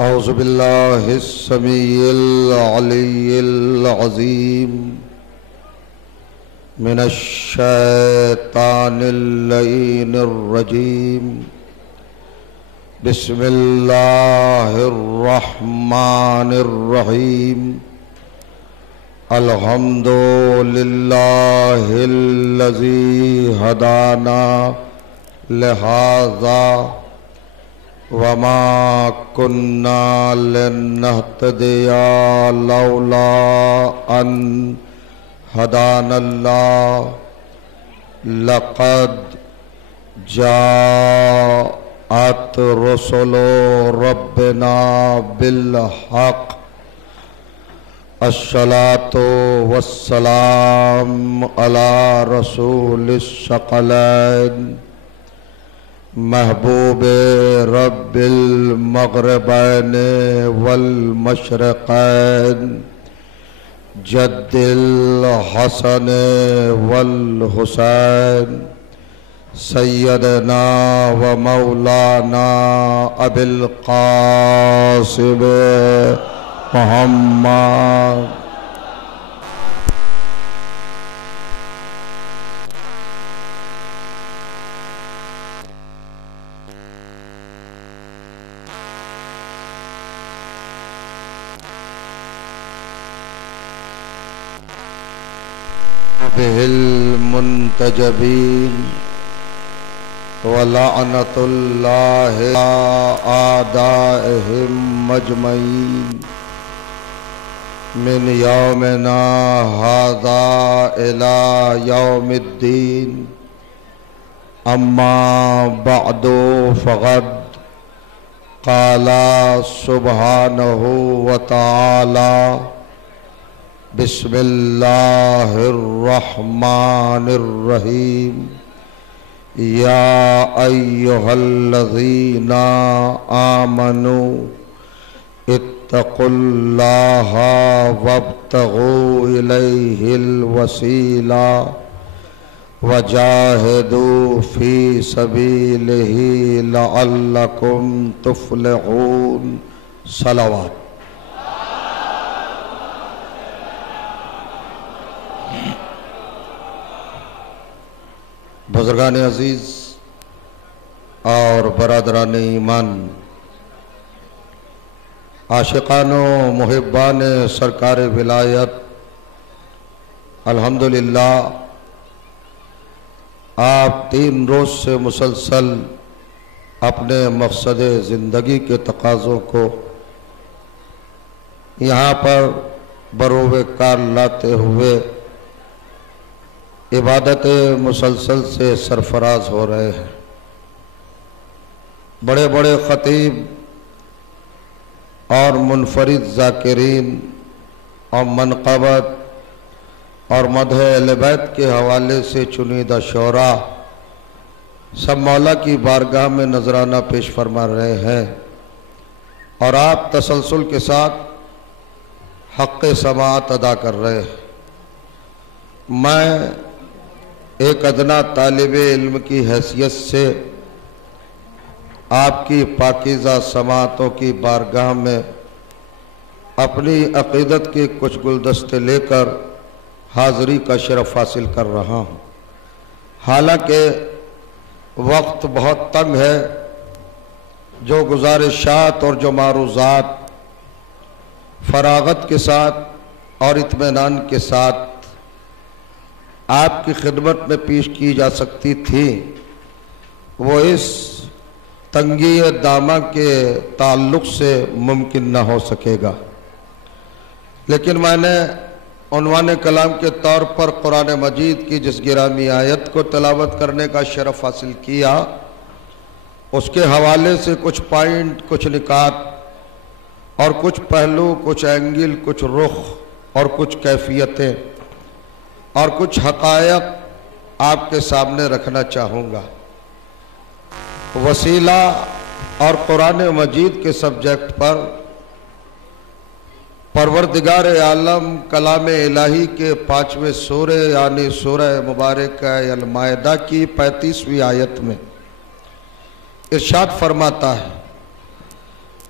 اعوذ باللہ السمیع العلی العظیم من الشیطان اللعین الرجیم بسم اللہ الرحمن الرحیم الحمد للہ الذی ہدانا لہذا وما كنا لنهتدي لولا أن هدانا الله لقد جاءت رسل ربنا بالحق الصلاة والسلام على رسول الثقلين محبوب رب المغربین والمشرقین جد الحسن والحسین سیدنا و مولانا ابی القاسم محمد به المنتجبین ولعنت اللہ آدائهم مجمعین من یومنا هذا الى یوم الدین اما بعد فقد قال سبحانہ وتعالی بسم اللہ الرحمن الرحیم یا ایہا الذین آمنوا اتقوا اللہ وابتغوا الیہ الوسیلہ وجاہدوا فی سبیلہ لعلکم تفلحون صلوات۔ بزرگان عزیز اور برادران ایمان، عاشقان و محبان سرکار ولایت، الحمدللہ آپ 3 روز سے مسلسل اپنے مقصد زندگی کے تقاضوں کو یہاں پر بروئے کار لاتے ہوئے عبادت مسلسل سے سرفراز ہو رہے ہیں۔ بڑے بڑے خطیب اور منفرد ذاکرین اور منقبت اور مدح اہل بیت کے حوالے سے چنیدہ شعراء سب مولا کی بارگاہ میں نذرانہ پیش فرما رہے ہیں، اور آپ تسلسل کے ساتھ حق سماعت ادا کر رہے ہیں۔ میں ایک ادنا طالب علم کی حیثیت سے آپ کی پاکیزہ سماعتوں کی بارگاہ میں اپنی عقیدت کے کچھ گلدستے لے کر حاضری کا شرف حاصل کر رہا ہوں۔ حالانکہ وقت بہت تنگ ہے، جو گزارشات اور جو معروضات فراغت کے ساتھ اور اطمینان کے ساتھ آپ کی خدمت میں پیش کی جا سکتی تھی، وہ اس تنگی دامہ کے تعلق سے ممکن نہ ہو سکے گا۔ لیکن میں نے عنوان کلام کے طور پر قرآن مجید کی جس گرامی آیت کو تلاوت کرنے کا شرف حاصل کیا، اس کے حوالے سے کچھ پوائنٹ، کچھ نکات اور کچھ پہلو، کچھ اینگل، کچھ رخ اور کچھ کیفیتیں اور کچھ حقائق آپ کے سامنے رکھنا چاہوں گا۔ وسیلہ اور قرآن مجید کے سبجیکٹ پر پروردگار عالم کلام الہی کے 5ویں سورہ یعنی سورہ مبارکہ المائدہ کی 35ویں آیت میں ارشاد فرماتا ہے،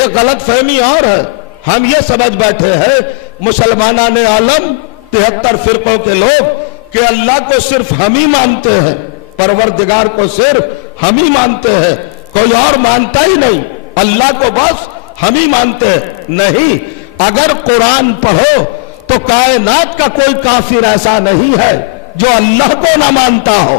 ایک غلط فہمی اور ہے، ہم یہ سمجھ بیٹھے ہیں مسلمانان عالم 73 فرقوں کے لوگ کہ اللہ کو صرف ہم ہی مانتے ہیں، پروردگار کو صرف ہم ہی مانتے ہیں، کوئی اور مانتا ہی نہیں، اللہ کو بس ہم ہی مانتے ہیں۔ نہیں، اگر قرآن پڑھو تو کائنات کا کوئی کافر ایسا نہیں ہے جو اللہ کو نہ مانتا ہو،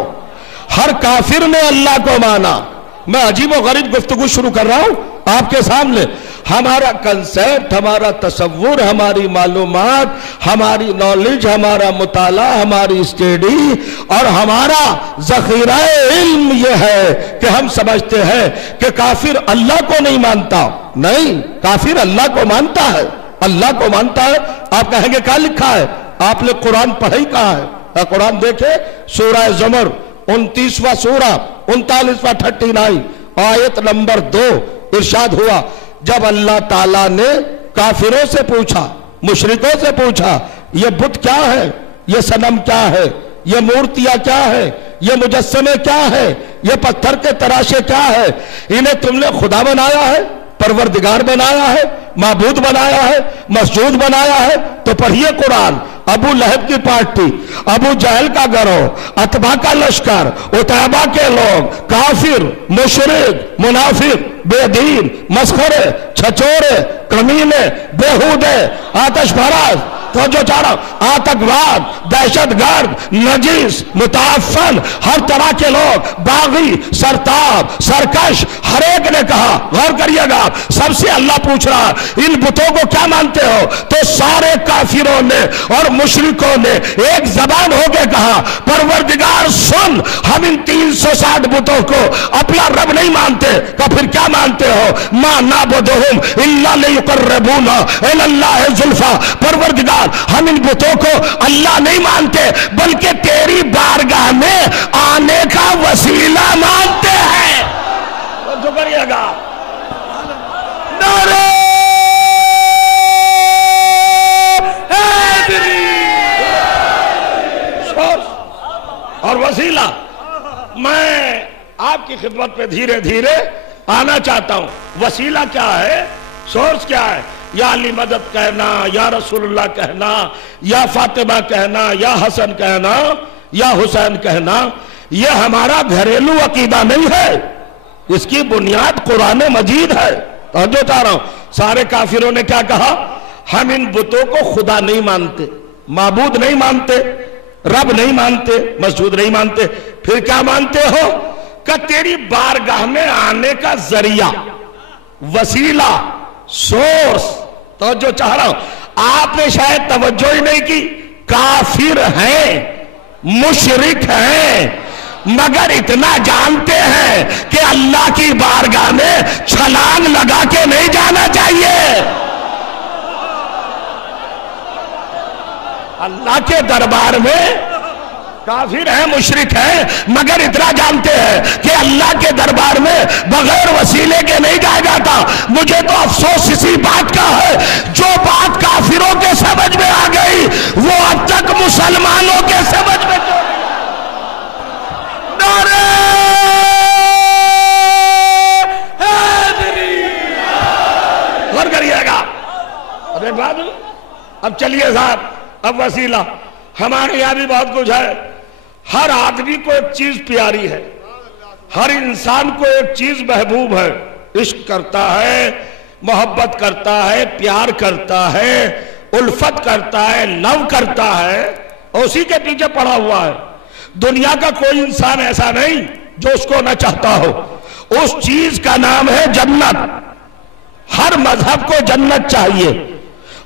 ہر کافر نے اللہ کو مانا۔ میں عجیب و غریب گفتگو شروع کر رہا ہوں آپ کے سامنے، ہمارا کنسیپٹ، ہمارا تصور، ہماری معلومات، ہماری نالج، ہمارا مطالعہ، ہماری اسٹڈی اور ہمارا ذخیرہ علم یہ ہے کہ ہم سمجھتے ہیں کہ کافر اللہ کو نہیں مانتا۔ نہیں، کافر اللہ کو مانتا ہے، اللہ کو مانتا ہے۔ آپ کہیں گے کیا لکھا ہے؟ آپ نے قرآن پڑھا ہی کہا ہے؟ قرآن دیکھے سورہ زمر 29واں سورہ 39واں 39 آیت نمبر 2 ارشاد ہوا، جب اللہ تعالیٰ نے کافروں سے پوچھا، مشرکوں سے پوچھا، یہ بت کیا ہے، یہ صنم کیا ہے، یہ مورتیاں کیا ہے، یہ مجسمے کیا ہے، یہ پتھر کے تراشے کیا ہے، انہیں تم نے خدا بنایا ہے، پروردگار بنایا ہے، معبود بنایا ہے، مسجود بنایا ہے؟ تو پڑھیے قرآن۔ ابو لہب کی پارٹی، ابو جہل کا گروہ، اتباع کا لشکر، اتباع کے لوگ، کافر، مشرک، منافق، بے دین، مسخرے، چھچورے، کمینے، بیہودے، آتش بھراز، توجہ چاہ رہا ہوں، آتکواد، دہشت گرد، نجیس، متعفن، ہر طرح کے لوگ، باغی، سرتاب، سرکش، ہر ایک نے کہا، غور کریے گا، سب سے اللہ پوچھ رہا ان بتوں کو کیا مانتے ہو؟ تو سارے کافروں نے اور مشرکوں نے ایک زبان ہو کے کہا، پروردگار سن، ہم ان 360 بتوں کو اپنا رب نہیں مانتے۔ تو پھر کیا مانتے ہو؟ ما نعبدہم الا لیقربونا الی اللہ زلفیٰ، پروردگار ہم ان بتوں کو اللہ نہیں مانتے بلکہ تیری بارگاہ میں آنے کا وسیلہ مانتے ہیں۔ جو کریے گا نعرہ اور وسیلہ۔ میں آپ کی خدمت پہ دھیرے دھیرے آنا چاہتا ہوں۔ وسیلہ کیا ہے؟ سورس کیا ہے؟ یا علی مدد کہنا، یا رسول اللہ کہنا، یا فاطمہ کہنا، یا حسن کہنا، یا حسین کہنا، یہ ہمارا گھریلو عقیدہ نہیں ہے، اس کی بنیاد قرآن مجید ہے۔ توجہ چاہ رہا ہوں، سارے کافروں نے کیا کہا؟ ہم ان بتوں کو خدا نہیں مانتے، معبود نہیں مانتے، رب نہیں مانتے، مسجود نہیں مانتے، پھر کیا مانتے ہو؟ کہ تیری بارگاہ میں آنے کا ذریعہ، وسیلہ، سورس۔ توجہ چاہ رہا ہوں، آپ نے شاید توجہ ہی نہیں کی، کافر ہیں، مشرک ہیں، مگر اتنا جانتے ہیں کہ اللہ کی بارگاہ میں چھلانگ لگا کے نہیں جانا چاہیے۔ اللہ کے دربار میں کافر ہیں، مشرک ہیں، مگر اتنا جانتے ہیں کہ اللہ کے دربار میں بغیر وسیلے کے نہیں جایا جاتا۔ مجھے تو افسوس اسی بات کا ہے، جو بات کافروں کے سمجھ میں آ گئی وہ اب تک مسلمانوں کے سمجھ میں کیوں نہیں؟ نعرہ حیدری، غور کریے گا۔ اب ایک بات، اب چلیے صاحب، اب وسیلہ ہمارے یہاں بھی بہت کچھ ہے۔ ہر آدمی کو ایک چیز پیاری ہے، ہر انسان کو ایک چیز محبوب ہے، عشق کرتا ہے، محبت کرتا ہے، پیار کرتا ہے، الفت کرتا ہے، لو کرتا ہے، اور اسی کے پیچھے پڑا ہوا ہے۔ دنیا کا کوئی انسان ایسا نہیں جو اس کو نہ چاہتا ہو۔ اس چیز کا نام ہے جنت۔ ہر مذہب کو جنت چاہیے،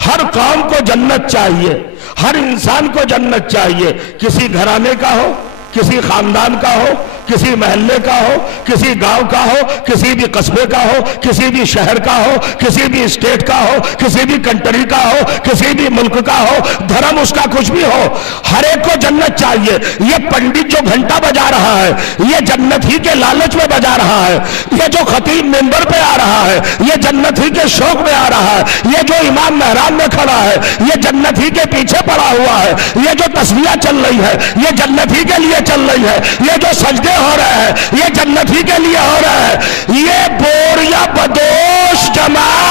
ہر قوم کو جنت چاہیے، ہر انسان کو جنت چاہیے، کسی گھرانے کا ہو، کسی خاندان کا ہو، کسی محلے کا ہو، کسی گاؤں کا ہو، کسی بھی قصبے کا ہو، کسی بھی شہر کا ہو، کسی بھی اسٹیٹ کا ہو، کسی بھی کنٹری کا ہو، کسی بھی ملک کا ہو، دھرم اس کا کچھ بھی ہو، ہر ایک کو جنت چاہیے۔ یہ پنڈت جو گھنٹا بجا رہا ہے یہ جنت ہی کے لالچ میں بجا رہا ہے، یہ جو خطیب منبر پہ آ رہا ہے یہ جنت ہی کے شوق میں آ رہا ہے، یہ جو امام محراب میں کھڑا ہے یہ جنت ہی کے پیچھے پڑا ہوا ہے، یہ جو تسبیح چل رہی ہے یہ جنت ہی کے لیے چل رہی ہے، یہ جو سجدے ہو رہے ہیں یہ جنت ہی کے لیے ہو رہا ہے۔ یہ بور یا بدوش جماعت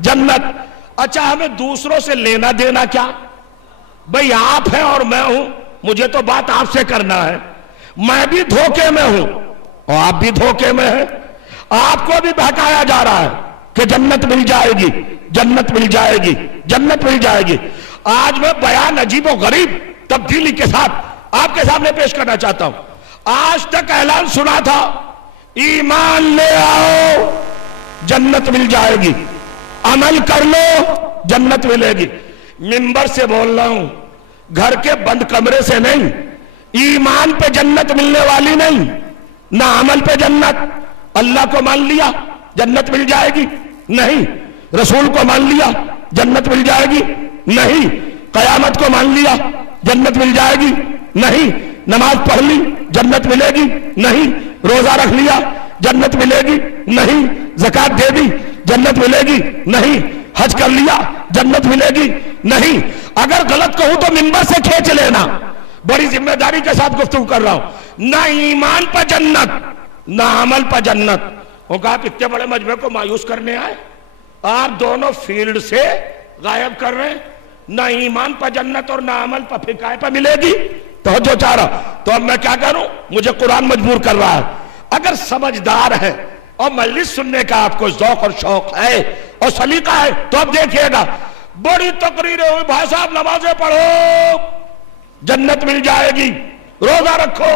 جنت. اچھا ہمیں دوسروں سے لینا دینا کیا؟ بھئی آپ ہیں اور میں ہوں, مجھے تو بات آپ سے کرنا ہے. میں بھی دھوکے میں ہوں اور آپ بھی دھوکے میں ہیں. آپ کو بھی بہکایا جا رہا ہے کہ جنت مل جائے گی, جنت مل جائے گی, جنت مل جائے گی. آج میں بیان عجیب و غریب تبدیلی کے ساتھ آپ کے سامنے پیش کرنا چاہتا ہوں. آج تک اعلان سنا تھا ایمان لے آؤ جنت مل جائے گی, عمل کر لو جنت ملے گی. منبر سے بول رہا ہوں, گھر کے بند کمرے سے نہیں. ایمان پہ جنت ملنے والی نہیں, نہ عمل پہ جنت. اللہ کو مان لیا جنت مل جائے گی نہیں, رسول کو مان لیا جنت مل جائے گی نہیں, قیامت کو مان لیا جنت مل جائے گی نہیں, نماز پڑھ لی جنت ملے گی نہیں, روزہ رکھ لیا جنت ملے گی نہیں, زکات دے دی جنت ملے گی نہیں, حج کر لیا جنت ملے گی نہیں. اگر غلط کہوں تو منبر سے کھینچ لینا, بڑی ذمہ داری کے ساتھ گفتگو کر رہا ہوں. نہ ایمان پر جنت نہ عمل پر جنت. وہ کہا آپ اتنے بڑے مجمع کو مایوس کرنے آئے, آپ دونوں فیلڈ سے غائب کر رہے ہیں. نہ ایمان پر جنت اور نہ عمل پر پھکائے پر ملے گی. توجہ چاہ رہا تو اب میں کیا کروں, مجھے قرآن مجبور کر رہا ہے. اگر سمجھدار ہے اور مجلس سننے کا آپ کو ذوق اور شوق ہے اور سلیقہ ہے تو اب دیکھئے گا, بڑی تقریریں ہوئی, بھائی صاحب نمازیں پڑھو جنت مل جائے گی, روزہ رکھو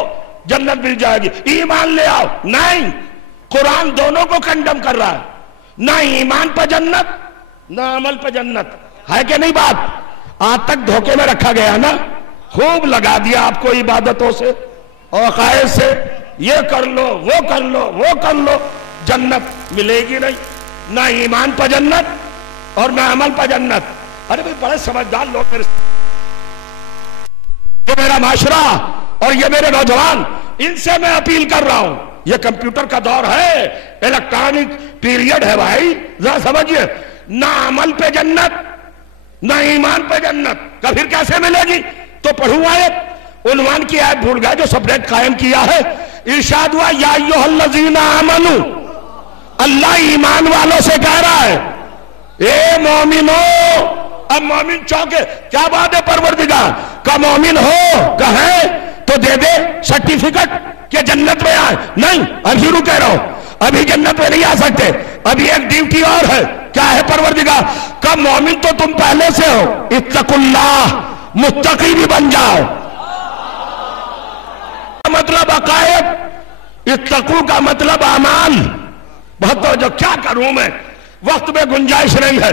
جنت مل جائے گی, ایمان لے آؤ. نہیں, قرآن دونوں کو کنڈم کر رہا ہے. نہ ایمان پر جنت نہ عمل پر جنت. ہے کہ نہیں بات؟ آج تک دھوکے میں رکھا گیا نا, خوب لگا دیا آپ کو عبادتوں سے اور عقائد سے, یہ کر لو وہ کر لو وہ کر لو, جنت ملے گی نہیں. نہ ایمان پر جنت اور نہ عمل پر جنت. ارے بھئی بڑے سمجھدار لوگ, یہ میرا معاشرہ اور یہ میرے نوجوان, ان سے میں اپیل کر رہا ہوں. یہ کمپیوٹر کا دور ہے, الیکٹرانک پیریڈ ہے بھائی, ذرا سمجھئے. نہ عمل پہ جنت نہ ایمان پہ جنت, کا پھر کیسے ملے گی؟ تو پڑھوں آیت, عنوان کی آیت بھول گئے جو سب نے قائم کیا ہے. ارشاد ہوا یا ایھا الذین آمنو, اللہ ایمان والوں سے کہہ رہا ہے اے مومنو. اب مومن چوکے, کیا بات ہے پروردگار کا مومن ہو کہیں تو دے دے سرٹیفکٹ کہ جنت میں آئے. نہیں, ابھی رکے رہو, ابھی جنت میں نہیں آ سکتے, ابھی ایک ڈیوٹی اور ہے. کیا ہے پروردگار کا مومن تو تم پہلے سے ہو, اتقوا اللہ, متقی بھی بن جاؤ. مطلب عقائد, اتقو کا مطلب اعمال. بہت توجہ, کیا کروں میں, وقت میں گنجائش نہیں ہے.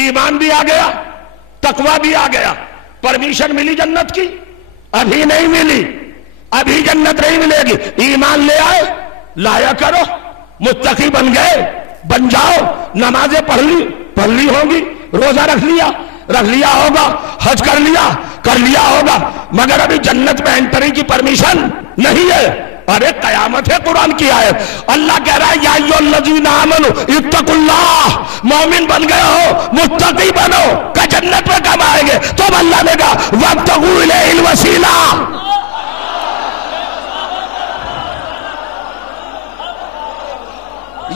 ایمان بھی آ گیا, تقوی بھی آ گیا. پرمیشن ملی جنت کی؟ ابھی نہیں ملی, ابھی جنت نہیں ملے گی. ایمان لے آئے, لایا کرو, متقی بن گئے, بن جاؤ. نمازیں پڑھ لی ہوگی, روزہ رکھ لیا ہوگا, حج کر لیا ہوگا, مگر ابھی جنت میں انٹری کی پرمیشن نہیں ہے. ارے قیامت ہے قرآن کی آیت. اللہ کہہ رہا ہے یا ایھا الذین آمنو اتقوا اللہ, مومن بن گئے ہو متقی بنو, کہ جنت میں کب آئیں گے؟ تو اللہ نے کہا وابتغوا الیہ الوسیلہ.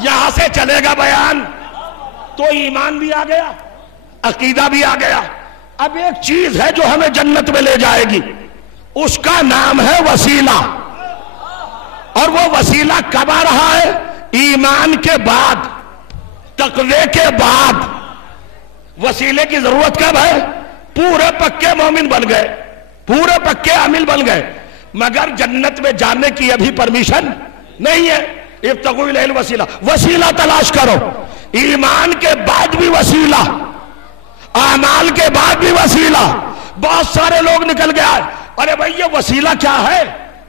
یہاں سے چلے گا بیان تو ایمان بھی آ گیا, عقیدہ بھی آ گیا. اب ایک چیز ہے جو ہمیں جنت میں لے جائے گی, اس کا نام ہے وسیلہ. اور وہ وسیلہ کب آ رہا ہے؟ ایمان کے بعد, تقوی کے بعد. وسیلے کی ضرورت کب ہے؟ پورے پکے مومن بن گئے, پورے پکے عامل بن گئے, مگر جنت میں جانے کی ابھی پرمیشن نہیں ہے. ابتغوا الیہ الوسیلہ, وسیلہ تلاش کرو. ایمان کے بعد بھی وسیلہ, اعمال کے بعد بھی وسیلہ. بہت سارے لوگ نکل گیا, ارے بھائی یہ وسیلہ کیا ہے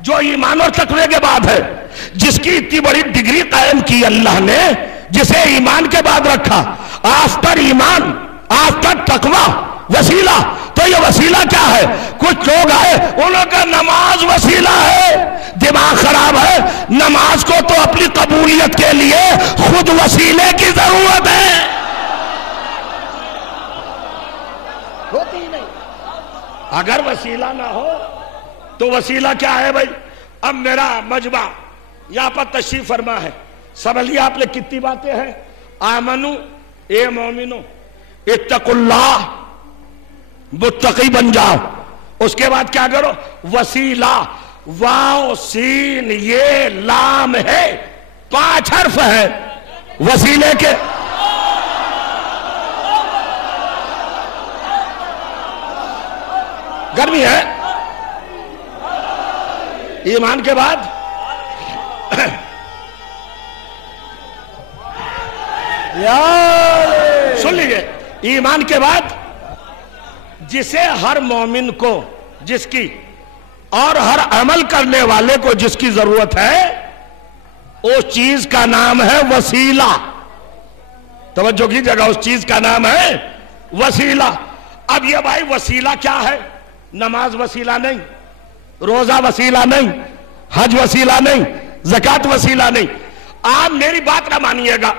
جو ایمان اور تقوی کے بعد ہے؟ جس کی اتنی بڑی ڈگری قائم کی اللہ نے, جسے ایمان کے بعد رکھا, آفٹر ایمان آفٹر تقوی وسیلہ. تو یہ وسیلہ کیا ہے؟ کچھ لوگ آئے, انہوں کا نماز وسیلہ ہے. دماغ خراب ہے, نماز کو تو اپنی قبولیت کے لیے خود وسیلے کی ضرورت ہے. ہوتی نہیں. اگر وسیلہ نہ ہو تو وسیلہ کیا ہے بھائی؟ اب میرا مجمع یہاں پر تشریف فرما ہے, سمجھ لیا آپ نے کتنی باتیں ہیں. آمنو اے مومنو اتقوا اللہ، متقی بن جاؤ. اس کے بعد کیا کرو؟ وسیلہ، واو سین یہ لام ہے، 5 حرف ہے وسیلے کے. گرمی ہے. ایمان کے بعد سن لیجئے، ایمان کے بعد جسے ہر مومن کو، جس کی اور ہر عمل کرنے والے کو جس کی ضرورت ہے، اس چیز کا نام ہے وسیلہ. توجہ کی جگہ، اس چیز کا نام ہے وسیلہ. اب یہ بھائی وسیلہ کیا ہے؟ نماز وسیلہ نہیں، روزہ وسیلہ نہیں، حج وسیلہ نہیں، زکوٰۃ وسیلہ نہیں. آپ میری بات نہ مانیے گا،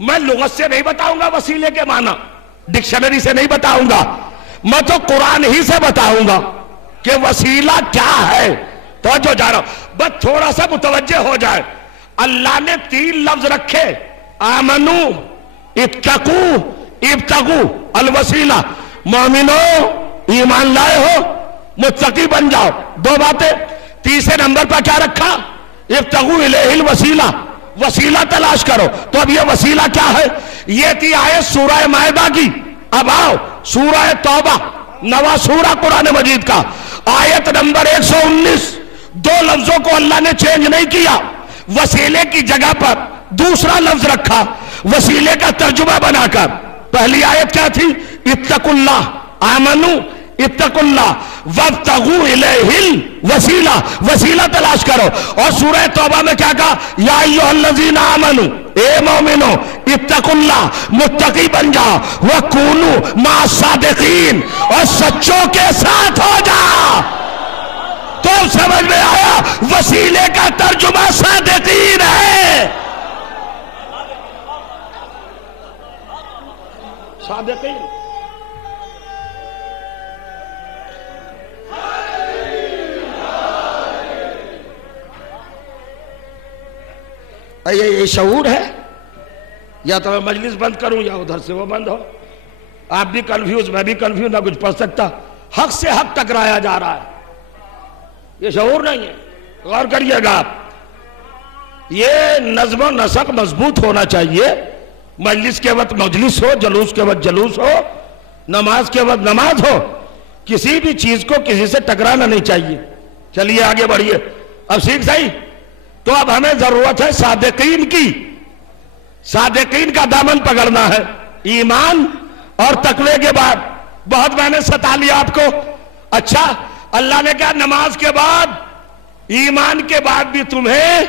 میں لغت سے نہیں بتاؤں گا وسیلے کے معنی، ڈکشنری سے نہیں بتاؤں گا، میں تو قرآن ہی سے بتاؤں گا کہ وسیلہ کیا ہے. توجہ جا رہا ہوں، بس تھوڑا سا متوجہ ہو جائے. اللہ نے 3 لفظ رکھے، آمنو، اتقو، ابتغو الوسیلہ. مومنو ایمان لائے ہو، متقی بن جاؤ. 2 باتیں. تیسرے نمبر پر کیا رکھا؟ ابتغو الیہ الوسیلہ، وسیلہ تلاش کرو. تو اب یہ وسیلہ کیا ہے؟ یہ تھی آیت سورہ مائدہ کی. اب آؤ سورہ توبہ، نواں سورہ قرآن مجید کا، آیت نمبر 119. 2 لفظوں کو اللہ نے چینج نہیں کیا، وسیلے کی جگہ پر دوسرا لفظ رکھا وسیلے کا ترجمہ بنا کر. پہلی آیت کیا تھی؟ اتقوا اللہ، آمنو اتقوا اللہ وابتغوا الیہ الوسیلہ، وسیلہ تلاش کرو. اور سورہ توبہ میں کیا کہا؟ یا ایھا الذین آمنو، اے مومنو اتقوا اللہ، متقی بن جاؤ، وکونوا مع الصادقین، اور سچوں کے ساتھ ہو جاؤ. تو سمجھ میں آیا وسیلے کا ترجمہ صادقین ہے. صادقین. یہ شعور ہے؟ یا تو میں مجلس بند کروں یا ادھر سے وہ بند ہو. آپ بھی کنفیوز، میں بھی کنفیوز، نہ کچھ پڑھ سکتا. حق سے حق ٹکرایا جا رہا ہے. یہ شعور نہیں ہے. غور کریے گا آپ. یہ نظم و نسق مضبوط ہونا چاہیے. مجلس کے وقت مجلس ہو، جلوس کے وقت جلوس ہو، نماز کے وقت نماز ہو. کسی بھی چیز کو کسی سے ٹکرانا نہیں چاہیے. چلیے آگے بڑھیے. اب سیکھ صحیح. تو اب ہمیں ضرورت ہے صادقین کی. صادقین کا دامن پکڑنا ہے ایمان اور تقوی کے بعد. بہت میں نے ستا لیا آپ کو. اچھا، اللہ نے کہا نماز کے بعد، ایمان کے بعد بھی تمہیں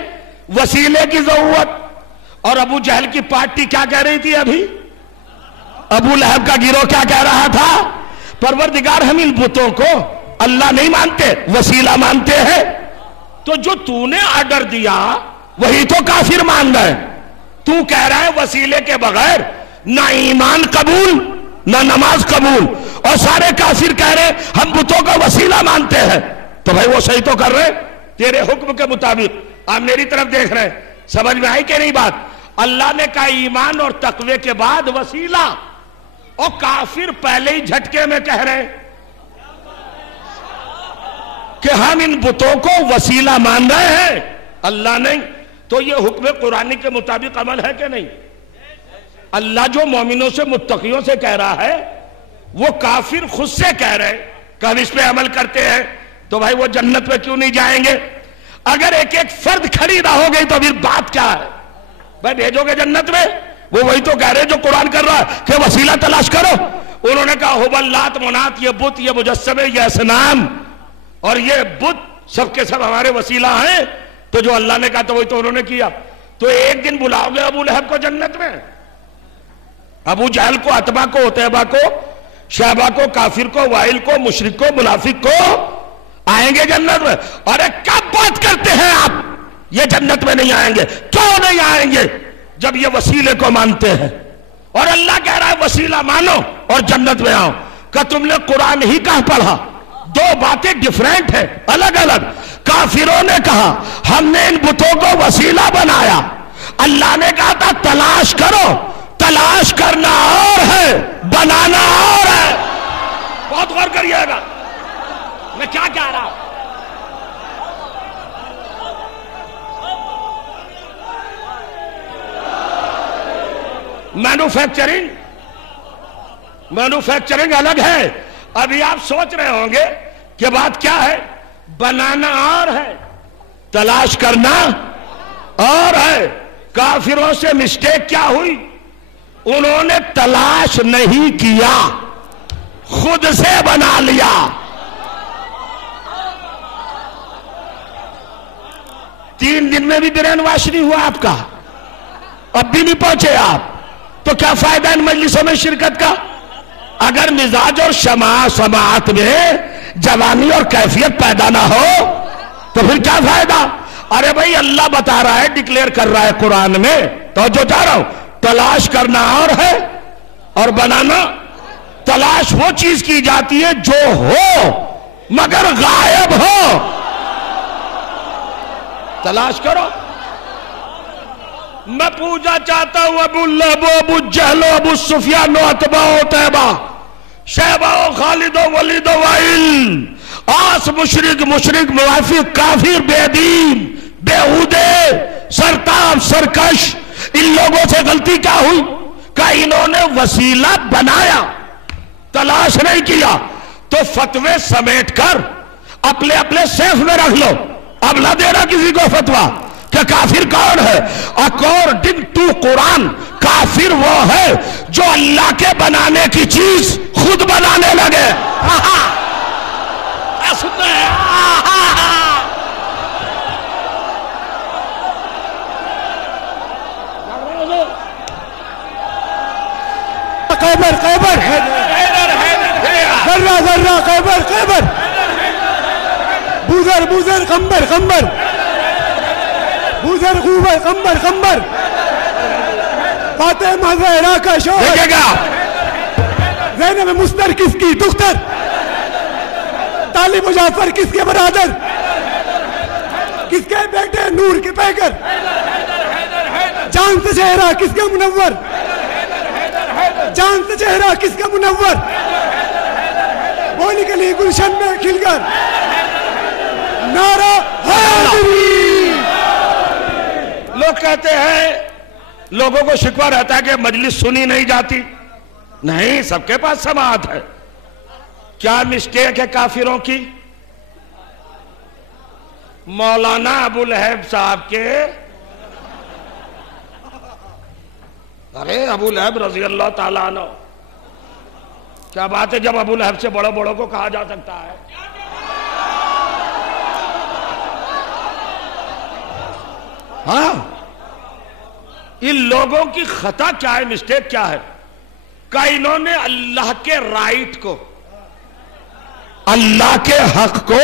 وسیلے کی ضرورت. اور ابو جہل کی پارٹی کیا کہہ رہی تھی ابھی؟ ابو لہب کا گروہ کیا کہہ رہا تھا؟ پروردگار ہم ان بتوں کو اللہ نہیں مانتے، وسیلہ مانتے ہیں. تو جو تو نے آرڈر دیا وہی تو کافر مان گئے. تو کہہ رہا ہے وسیلے کے بغیر نہ ایمان قبول نہ نماز قبول، اور سارے کافر کہہ رہے ہیں ہم بتوں کا وسیلہ مانتے ہیں. تو بھائی وہ صحیح تو کر رہے تیرے حکم کے مطابق. آپ میری طرف دیکھ رہے ہیں. سمجھ میں آئی کہ نہیں بات؟ اللہ نے کہا ایمان اور تقوی کے بعد وسیلہ، اور کافر پہلے ہی جھٹکے میں کہہ رہے کہ ہم ان بتوں کو وسیلہ مان رہے ہیں، اللہ نہیں. تو یہ حکم قرآن کے مطابق عمل ہے کہ نہیں؟ اللہ جو مومنوں سے متقیوں سے کہہ رہا ہے وہ کافر خود سے کہہ رہے کہ ہم اس پہ عمل کرتے ہیں. تو بھائی وہ جنت میں کیوں نہیں جائیں گے؟ اگر ایک ایک فرد کھڑی نہ ہو گئی تو پھر بات کیا ہے؟ بھائی بھیجو گے جنت میں؟ وہ وہی تو کہہ رہے جو قرآن کر رہا ہے کہ وسیلہ تلاش کرو. انہوں نے کہا حبل، لات، منات، یہ بت، یہ مجسمے، یہ اصنام اور یہ بت سب کے سب ہمارے وسیلہ ہیں. تو جو اللہ نے کہا تو وہی تو انہوں نے کیا. تو ایک دن بلاؤ گے ابو لہب کو جنت میں؟ ابو جہل کو، عتبہ کو، عتیبہ کو، شیبہ کو، کافر کو، وائل کو، مشرک کو، منافق کو آئیں گے جنت میں؟ اور کب بات کرتے ہیں آپ یہ جنت میں نہیں آئیں گے؟ کیوں نہیں آئیں گے جب یہ وسیلے کو مانتے ہیں؟ اور اللہ کہہ رہا ہے وسیلہ مانو اور جنت میں آؤ. کہ تم نے قرآن ہی کہاں پڑھا؟ 2 باتیں ڈیفرنٹ ہیں، الگ الگ. کافروں نے کہا ہم نے ان بتوں کو وسیلہ بنایا، اللہ نے کہا تھا تلاش کرو تلاش کرنا اور ہے، بنانا اور ہے۔ بہت غور کریے گا میں کیا کہہ رہا ہوں۔ مینوفیکچرنگ الگ ہے۔ ابھی آپ سوچ رہے ہوں گے کہ بات کیا ہے، بنانا اور ہے، تلاش کرنا اور ہے۔ کافروں سے مسٹیک کیا ہوئی؟ انہوں نے تلاش نہیں کیا، خود سے بنا لیا۔ تین دن میں بھی برین واش نہیں ہوا آپ کا، اب بھی نہیں پہنچے آپ، تو کیا فائدہ ان مجلسوں میں شرکت کا؟ اگر مزاج اور سماعت میں جوانی اور کیفیت پیدا نہ ہو تو پھر کیا فائدہ؟ ارے بھائی اللہ بتا رہا ہے، ڈکلیئر کر رہا ہے قرآن میں، تو جو چاہ رہا ہوں، تلاش کرنا اور ہے اور بنانا۔ تلاش وہ چیز کی جاتی ہے جو ہو مگر غائب ہو۔ تلاش کرو۔ میں پوچھنا چاہتا ہوں ابو لہب و ابو جہل و ابو سفیان و عتبہ و طیبہ، شیبہ و خالد و ولید و وائل، آس مشرک موافق کافر بے دین بےہودے سرتاب سرکش، ان لوگوں سے غلطی کیا ہوئی کہ انہوں نے وسیلہ بنایا، تلاش نہیں کیا۔ تو فتوے سمیٹ کر اپنے سیف میں رکھ لو، اب نہ دینا کسی کو فتوہ کہ کافر کون ہے۔ اکارڈنگ ٹو قرآن کافر وہ ہے جو اللہ کے بنانے کی چیز خود بنانے لگے۔ سنتے ہیں خیبر خیبر ذرہ ذرہ خیبر خیبر بوزر خمبر بوزر خوبر خمبر فاطمہ زہرا کا شوہر، دیکھے گا زینب مصطر کس کی دختر، طالب جعفر کس کے برادر، کس کے بیٹے نور کے پیکر، چاند سے چہرہ کس کا منور، چاند سے چہرہ کس کا منور، بولی گلی گلشن میں کھل کر نعرہ حیدری۔ لوگ کہتے ہیں، لوگوں کو شکوہ رہتا ہے کہ مجلس سنی نہیں جاتی۔ نہیں، سب کے پاس سماعت ہے۔ کیا مسٹیک ہے کافروں کی؟ مولانا ابو لہب صاحب کے، ارے ابو لہب رضی اللہ تعالیٰ عنہ، کیا بات ہے جب ابو لہب سے بڑوں کو کہا جا سکتا ہے؟ ہاں، ان لوگوں کی خطا کیا ہے، مسٹیک کیا ہے کہ انہوں نے اللہ کے رائٹ کو، اللہ کے حق کو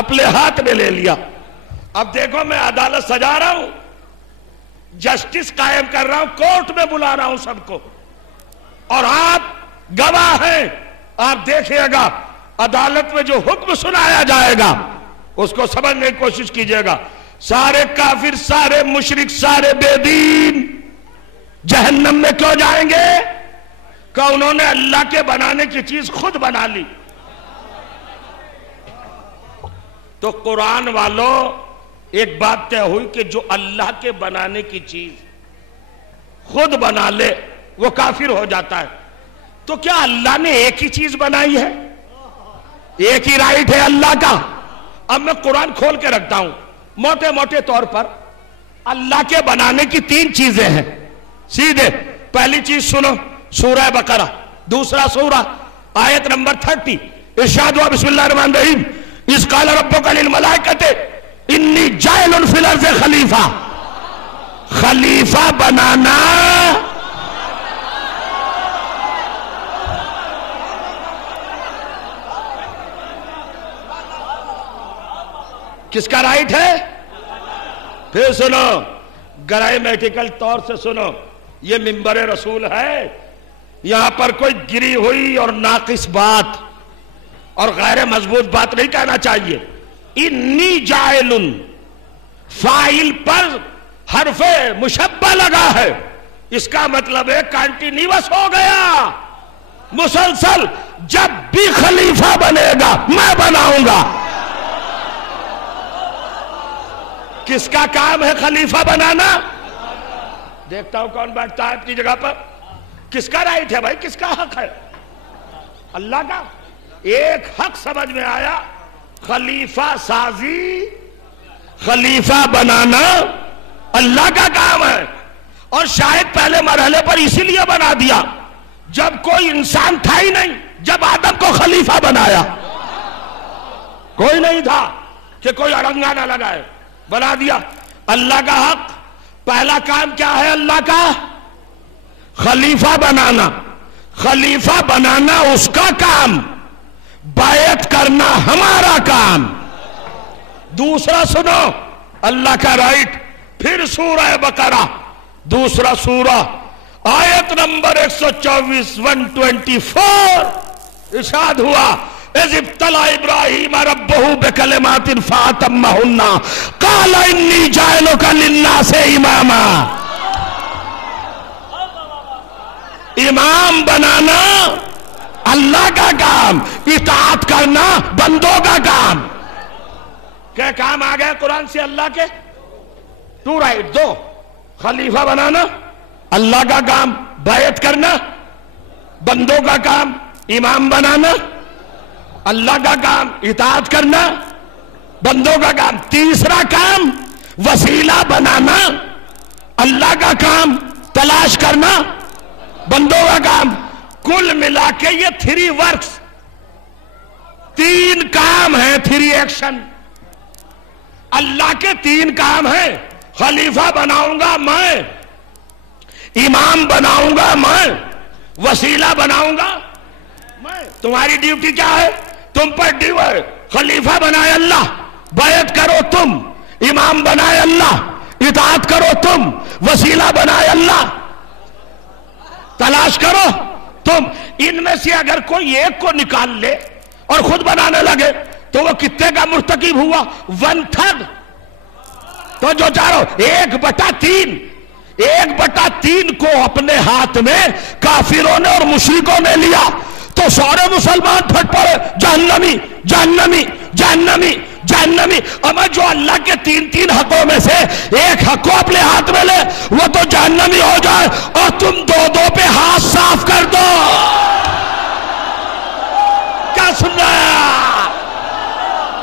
اپنے ہاتھ میں لے لیا۔ اب دیکھو میں عدالت سجا رہا ہوں، جسٹس قائم کر رہا ہوں، کورٹ میں بلا رہا ہوں سب کو، اور آپ گواہ ہیں۔ آپ دیکھئے گا عدالت میں جو حکم سنایا جائے گا اس کو سمجھنے کی کوشش کیجئے گا۔ سارے کافر، سارے مشرک، سارے بے دین جہنم میں کیوں جائیں گے؟ کہ انہوں نے اللہ کے بنانے کی چیز خود بنا لی۔ تو قرآن والوں ایک بات طے ہوئی کہ جو اللہ کے بنانے کی چیز خود بنا لے وہ کافر ہو جاتا ہے۔ تو کیا اللہ نے ایک ہی چیز بنائی ہے؟ ایک ہی رائٹ ہے اللہ کا؟ اب میں قرآن کھول کے رکھتا ہوں، موٹے طور پر اللہ کے بنانے کی تین چیزیں ہیں سیدھے۔ پہلی چیز سنو، سورہ بقرہ، دوسرا سورہ آیت نمبر 30، ارشاد ہوا بسم اللہ الرحمن الرحیم، اذ قال ربک للملائکۃ انی جاعل فی الارض خلیفہ۔ خلیفہ بنانا کس کا رائٹ ہے؟ پھر سنو، گرامٹیکل طور سے سنو، یہ منبر رسول ہے، یہاں پر کوئی گری ہوئی اور ناقص بات اور غیر مضبوط بات نہیں کہنا چاہیے۔ انی جاعل، فاعل پر حرف مشبہ لگا ہے، اس کا مطلب ہے کنٹینیوس ہو گیا، مسلسل، جب بھی خلیفہ بنے گا میں بناؤں گا۔ کس کا کام ہے خلیفہ بنانا؟ دیکھتا ہوں کون بیٹھتا ہے اپنی جگہ پر۔ کس کا رائٹ ہے بھائی، کس کا حق ہے؟ اللہ کا۔ ایک حق سمجھ میں آیا، خلیفہ سازی، خلیفہ بنانا اللہ کا کام ہے، اور شاید پہلے مرحلے پر اسی لیے بنا دیا جب کوئی انسان تھا ہی نہیں، جب آدم کو خلیفہ بنایا کوئی نہیں تھا کہ کوئی اڑنگا نہ لگائے، بنا دیا۔ اللہ کا حق، پہلا کام کیا ہے اللہ کا؟ خلیفہ بنانا۔ خلیفہ بنانا اس کا کام، بیعت کرنا ہمارا کام۔ دوسرا سنو اللہ کا رائٹ، پھر سورہ بقرہ دوسرا سورہ آیت نمبر 124 124 ارشاد ہوا، اذ ابتلى ابراہیم ربہ بکلمات فاتمہن قال انی جاعلک للناس اماما۔ امام بنانا اللہ کا کام، اطاعت کرنا بندوں کا کام۔ کیا کام آ گئے قرآن سے اللہ کے؟ ٹو رائٹ، دو، خلیفہ بنانا اللہ کا کام، بیعت کرنا بندوں کا کام، امام بنانا اللہ کا کام، اطاعت کرنا بندوں کا کام۔ تیسرا کام وسیلہ بنانا اللہ کا کام، تلاش کرنا بندوں کا کام۔ کل ملا کے یہ 3 ورکس، 3 کام ہیں، 3 ایکشن۔ اللہ کے 3 کام ہیں، خلیفہ بناؤں گا میں، امام بناؤں گا میں، وسیلہ بناؤں گا میں۔ تمہاری ڈیوٹی کیا ہے؟ تم پر ڈیو ہے، خلیفہ بنائے اللہ، بیعت کرو تم، امام بنائے اللہ، اطاعت کرو تم، وسیلہ بنائے اللہ، تلاش کرو تم۔ ان میں سے اگر کوئی ایک کو نکال لے اور خود بنانے لگے تو وہ کتنے کا مرتکب ہوا؟ 1/3۔ تو جو چاروں 1/3، 1/3 کو اپنے ہاتھ میں کافروں نے اور مشرکوں نے لیا تو سارے مسلمان پھٹ پڑے، جہنمی جہنمی جہنمی جہنمی۔ اما جو اللہ کے 3 حقوں میں سے ایک حق کو اپنے ہاتھ میں لے وہ تو جہنمی ہو جائے، اور تم 2 پہ ہاتھ صاف کر دو۔ کیا سن رہے ہیں؟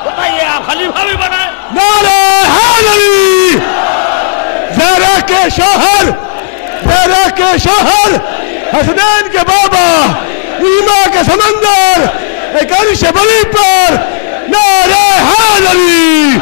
بتائیے، آپ خلیفہ بھی بنائے؟ نعرہ حیدری! زہرا کے شوہر، زہرا کے شوہر، حسنین کے بابا، ایما کے سمندر، ایک عرش بلی پر نعرہ حیدری!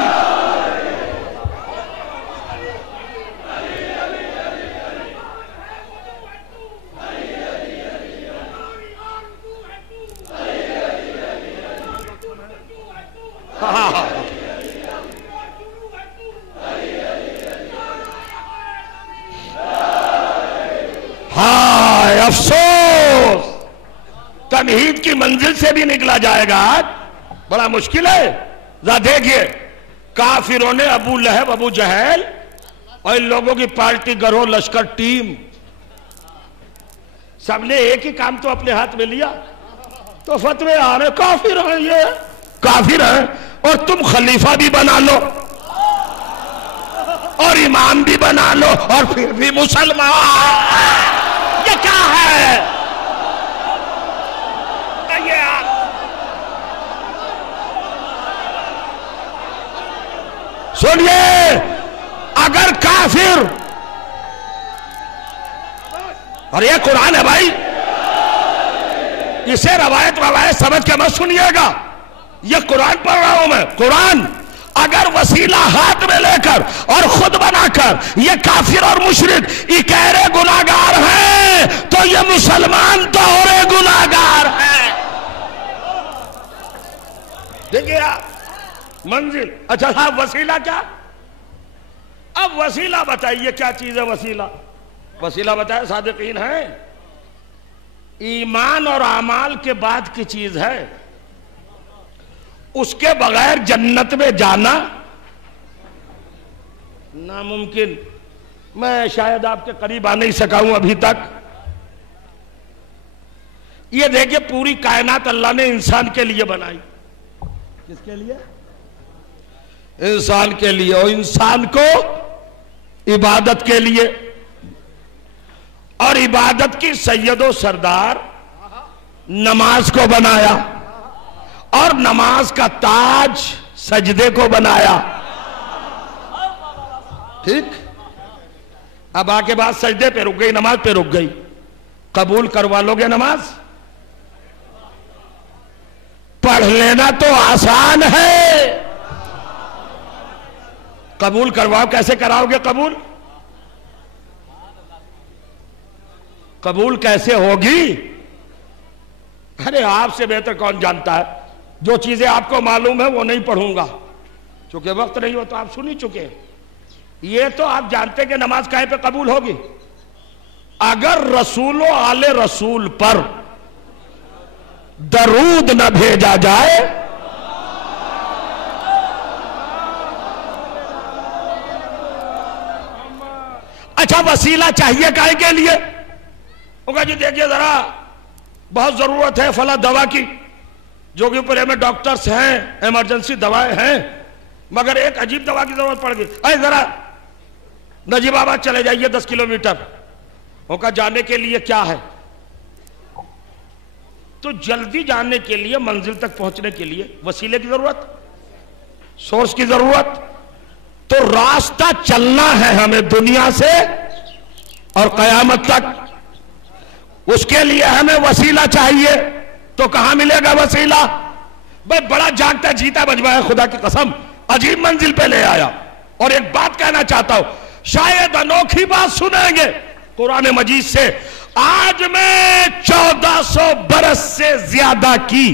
ہائے افسوس، تمہید کی منزل سے بھی نکلا جائے گا، بڑا مشکل ہے۔ ذرا دیکھیے، کافروں نے ابو لہب، ابو جہل اور ان لوگوں کی پارٹی، گروہ، لشکر، ٹیم، سب نے ایک ہی کام تو اپنے ہاتھ میں لیا، تو فتوے آ رہے کافر ہیں، یہ کافر ہیں، اور تم خلیفہ بھی بنا لو اور امام بھی بنا لو اور پھر بھی مسلمان۔ یہ کیا ہے؟ سنیے، اگر کافر، اور یہ قرآن ہے بھائی، اسے روایت سمجھ کے مت سنیے گا، یہ قرآن پڑھ رہا ہوں میں، قرآن۔ اگر وسیلہ ہاتھ میں لے کر اور خود بنا کر یہ کافر اور مشرک اکیرے گناہگار ہیں تو یہ مسلمان دوہرے گناہگار ہیں۔ دیکھئے منزل۔ اچھا صاحب، وسیلہ کیا؟ اب وسیلہ بتائیے کیا چیز ہے وسیلہ؟ وسیلہ بتائے صادقین ہیں، ایمان اور اعمال کے بعد کی چیز ہے، اس کے بغیر جنت میں جانا ناممکن۔ میں شاید آپ کے قریب آ نہیں سکا ہوں ابھی تک. یہ دیکھیں پوری کائنات اللہ نے انسان کے لیے بنائی. کس کے لیے؟ انسان کے لیے. اور انسان کو عبادت کے لیے، اور عبادت کی سید و سردار نماز کو بنایا، اور نماز کا تاج سجدے کو بنایا. ٹھیک. اب آ کے بعد سجدے پہ رک گئی، نماز پہ رک گئی. قبول کروا لو گے نماز؟ پڑھ لینا تو آسان ہے، قبول کرواؤ کیسے کراؤ گے؟ قبول کیسے ہوگی؟ ارے آپ سے بہتر کون جانتا ہے؟ جو چیزیں آپ کو معلوم ہے وہ نہیں پڑھوں گا، چونکہ وقت نہیں ہو تو آپ سن ہی چکے. یہ تو آپ جانتے کہ نماز کہیں پہ قبول ہوگی؟ اگر رسول و آل رسول پر درود نہ بھیجا جائے اچھا وسیلہ چاہیے کائے کے لیے؟ ہوگا جی دیکھیے ذرا بہت ضرورت ہے فلاں دوا کی، جو کہ اوپر میں ڈاکٹرز ہیں، ایمرجنسی دوائیں ہیں، مگر ایک عجیب دوا کی ضرورت پڑ گئی. اے ذرا نجیب آباد چلے جائیے 10 کلومیٹر. ہوگا جانے کے لیے کیا ہے؟ تو جلدی جانے کے لیے، منزل تک پہنچنے کے لیے وسیلے کی ضرورت، سورس کی ضرورت. تو راستہ چلنا ہے ہمیں دنیا سے اور قیامت تک، اس کے لیے ہمیں وسیلہ چاہیے. تو کہاں ملے گا وسیلہ؟ بھئی بڑا جاگتا جیتا بجوا ہے، خدا کی قسم عجیب منزل پہ لے آیا. اور ایک بات کہنا چاہتا ہوں، شاید انوکھی بات سنیں گے قرآن مجید سے. آج میں 1400 برس سے زیادہ کی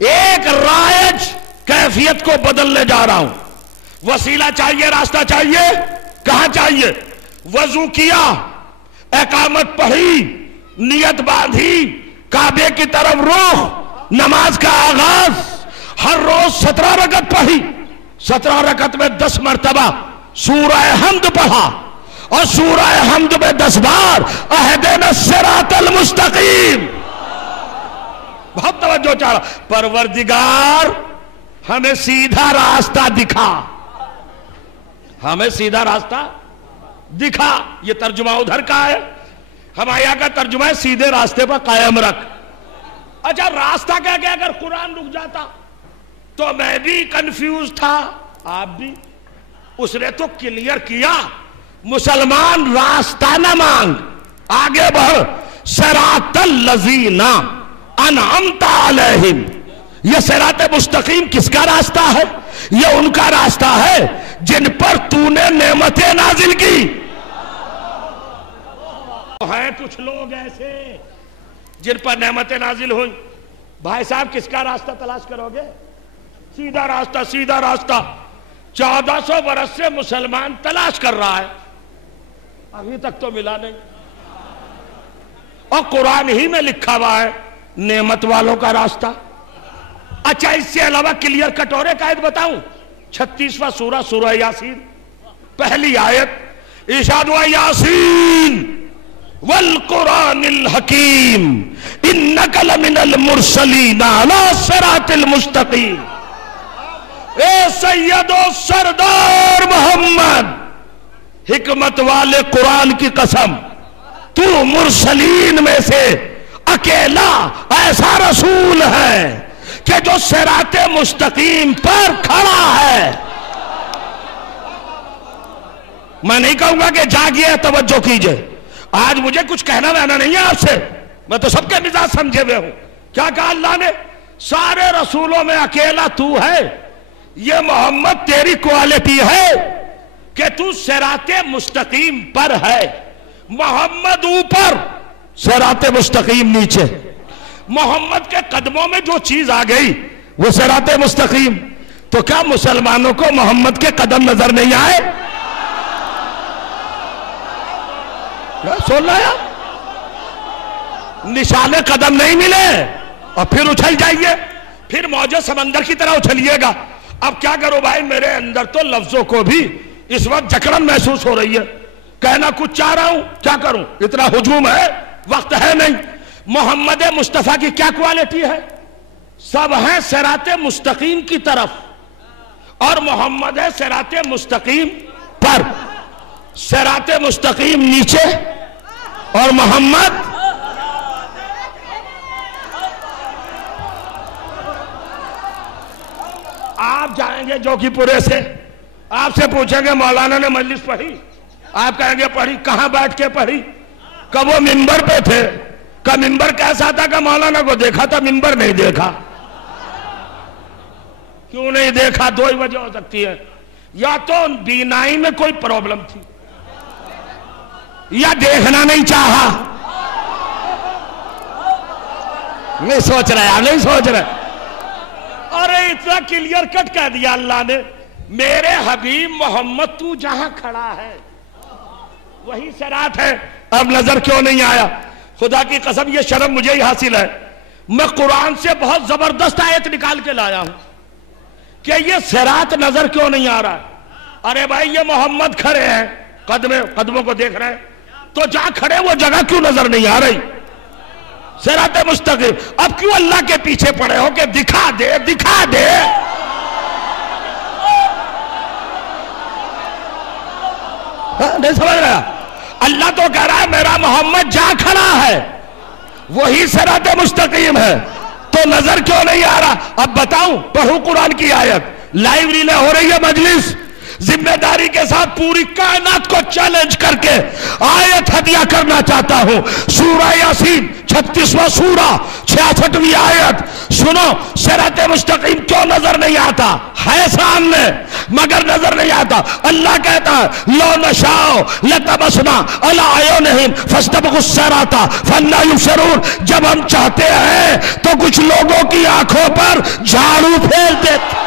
ایک رائج کیفیت کو بدلنے جا رہا ہوں. وسیلہ چاہیے، راستہ چاہیے. کہاں چاہیے؟ وضو کیا، اقامت پڑھی، نیت باندھی، کعبے کی طرف رخ، نماز کا آغاز، ہر روز 17 رکعت پڑھی، 17 رکعت میں 10 مرتبہ سورہ حمد پڑھا، اور سورہ حمد میں 10 بار اہدنا الصراط المستقیم. بہت توجہ چاہ رہا. پروردگار ہمیں سیدھا راستہ دکھا، ہمیں سیدھا راستہ دکھا. یہ ترجمہ ادھر کا ہے، ہمارے یہاں کا ترجمہ ہے سیدھے راستے پر قائم رکھ. اچھا راستہ کہہ کے اگر قرآن رک جاتا تو میں بھی کنفیوز تھا، آپ بھی. اس نے تو کلیئر کیا، مسلمان راستہ نہ مانگ، آگے بڑھ. صراط الذین انعمت علیہم. یہ صراط مستقیم کس کا راستہ ہے؟ یہ ان کا راستہ ہے جن پر تو نے نعمتیں نازل کی. ہیں کچھ لوگ ایسے جن پر نعمتیں نازل ہوئی. بھائی صاحب کس کا راستہ تلاش کرو گے؟ سیدھا راستہ، سیدھا راستہ. 1400 برس سے مسلمان تلاش کر رہا ہے، ابھی تک تو ملا نہیں. اور قرآن ہی میں لکھا ہوا ہے نعمت والوں کا راستہ. اچھا اس سے علاوہ کلیئر کٹ اور ایک آیت بتاؤں. 36واں سورہ، سورہ یاسین، پہلی آیت ارشاد ہوا یاسین والقرآن الحکیم انک لمن المرسلین علی صراط المستقیم. اے سید و سردار محمد، حکمت والے قرآن کی قسم، تو مرسلین میں سے اکیلا ایسا رسول ہے کہ جو صراط مستقیم پر کھڑا ہے. میں نہیں کہوں گا کہ جاگیے، توجہ کیجئے. آج مجھے کچھ کہنا وہنا نہیں ہے آپ سے، میں تو سب کے مزاج سمجھے ہوئے ہوں. کیا کہا اللہ نے؟ سارے رسولوں میں اکیلا تو ہے. یہ محمد تیری کوالٹی ہے کہ تو صراط مستقیم پر ہے. محمد اوپر، صراط مستقیم نیچے. محمد کے قدموں میں جو چیز آ گئی وہ صراط مستقیم. تو کیا مسلمانوں کو محمد کے قدم نظر نہیں آئے؟ سن رہے ہیں؟ نشان قدم نہیں ملے اور پھر اچھل جائیے، پھر موجہ سمندر کی طرح اچھلیے گا. اب کیا کرو بھائی، میرے اندر تو لفظوں کو بھی اس وقت جکڑن محسوس ہو رہی ہے. کہنا کچھ چاہ رہا ہوں، کیا کروں، اتنا ہجوم ہے، وقت ہے نہیں۔ محمد مصطفیٰ کی کیا کوالٹی ہے؟ سب ہیں صراط مستقیم کی طرف، اور محمد ہے صراط مستقیم پر، صراط مستقیم نیچے اور محمد آپ جائیں گے جوکی پورے سے، آپ سے پوچھیں گے مولانا نے مجلس پڑھی، آپ کہیں گے پڑھی، کہاں بیٹھ کے پڑھی؟ کب وہ منبر پہ تھے؟ کہ منبر کیسا تھا؟ کہ مولانا کو دیکھا تھا، منبر نہیں دیکھا۔ کیوں نہیں دیکھا؟ دو ہی وجہ ہو سکتی ہے، یا تو بینائی میں کوئی پرابلم تھی، یا دیکھنا نہیں چاہا۔ نہیں سوچ رہے، آپ نہیں سوچ رہے۔ ارے اتنا کلیئر کٹ کہہ دیا اللہ نے، میرے حبیب محمد تو جہاں کھڑا ہے وہی صراط ہے۔ اب نظر کیوں نہیں آیا؟ خدا کی قسم یہ شرم مجھے ہی حاصل ہے، میں قرآن سے بہت زبردست آیت نکال کے لایا ہوں کہ یہ صراط نظر کیوں نہیں آ رہا۔ ارے بھائی یہ محمد کھڑے ہیں، قدموں کو دیکھ رہے ہیں، تو جہاں کھڑے وہ جگہ کیوں نظر نہیں آ رہی؟ صراط مستقیم۔ اب کیوں اللہ کے پیچھے پڑے ہو کہ دکھا دے دکھا دے؟ نہیں سمجھ رہا؟ اللہ تو کہہ رہا ہے میرا محمد جہاں کھڑا ہے وہی صراط مستقیم ہے، تو نظر کیوں نہیں آ رہا؟ اب بتاؤں، پڑھوں قرآن کی آیت، لائیو ریلے ہو رہی ہے مجلس، ذمہ داری کے ساتھ پوری کائنات کو چیلنج کر کے آیت ہدیہ کرنا چاہتا ہوں۔ سورہ یاسین 36واں سورہ 66ویں آیت سنو۔ صراط مستقیم کیوں نظر نہیں آتا؟ ہے سامنے مگر نظر نہیں آتا۔ اللہ کہتا ہے لو نشاء لطمسنا علی اعینہم فاستبقوا الصراط فانا یبصرون۔ جب ہم چاہتے ہیں تو کچھ لوگوں کی آنکھوں پر جھاڑو پھیر دیتے۔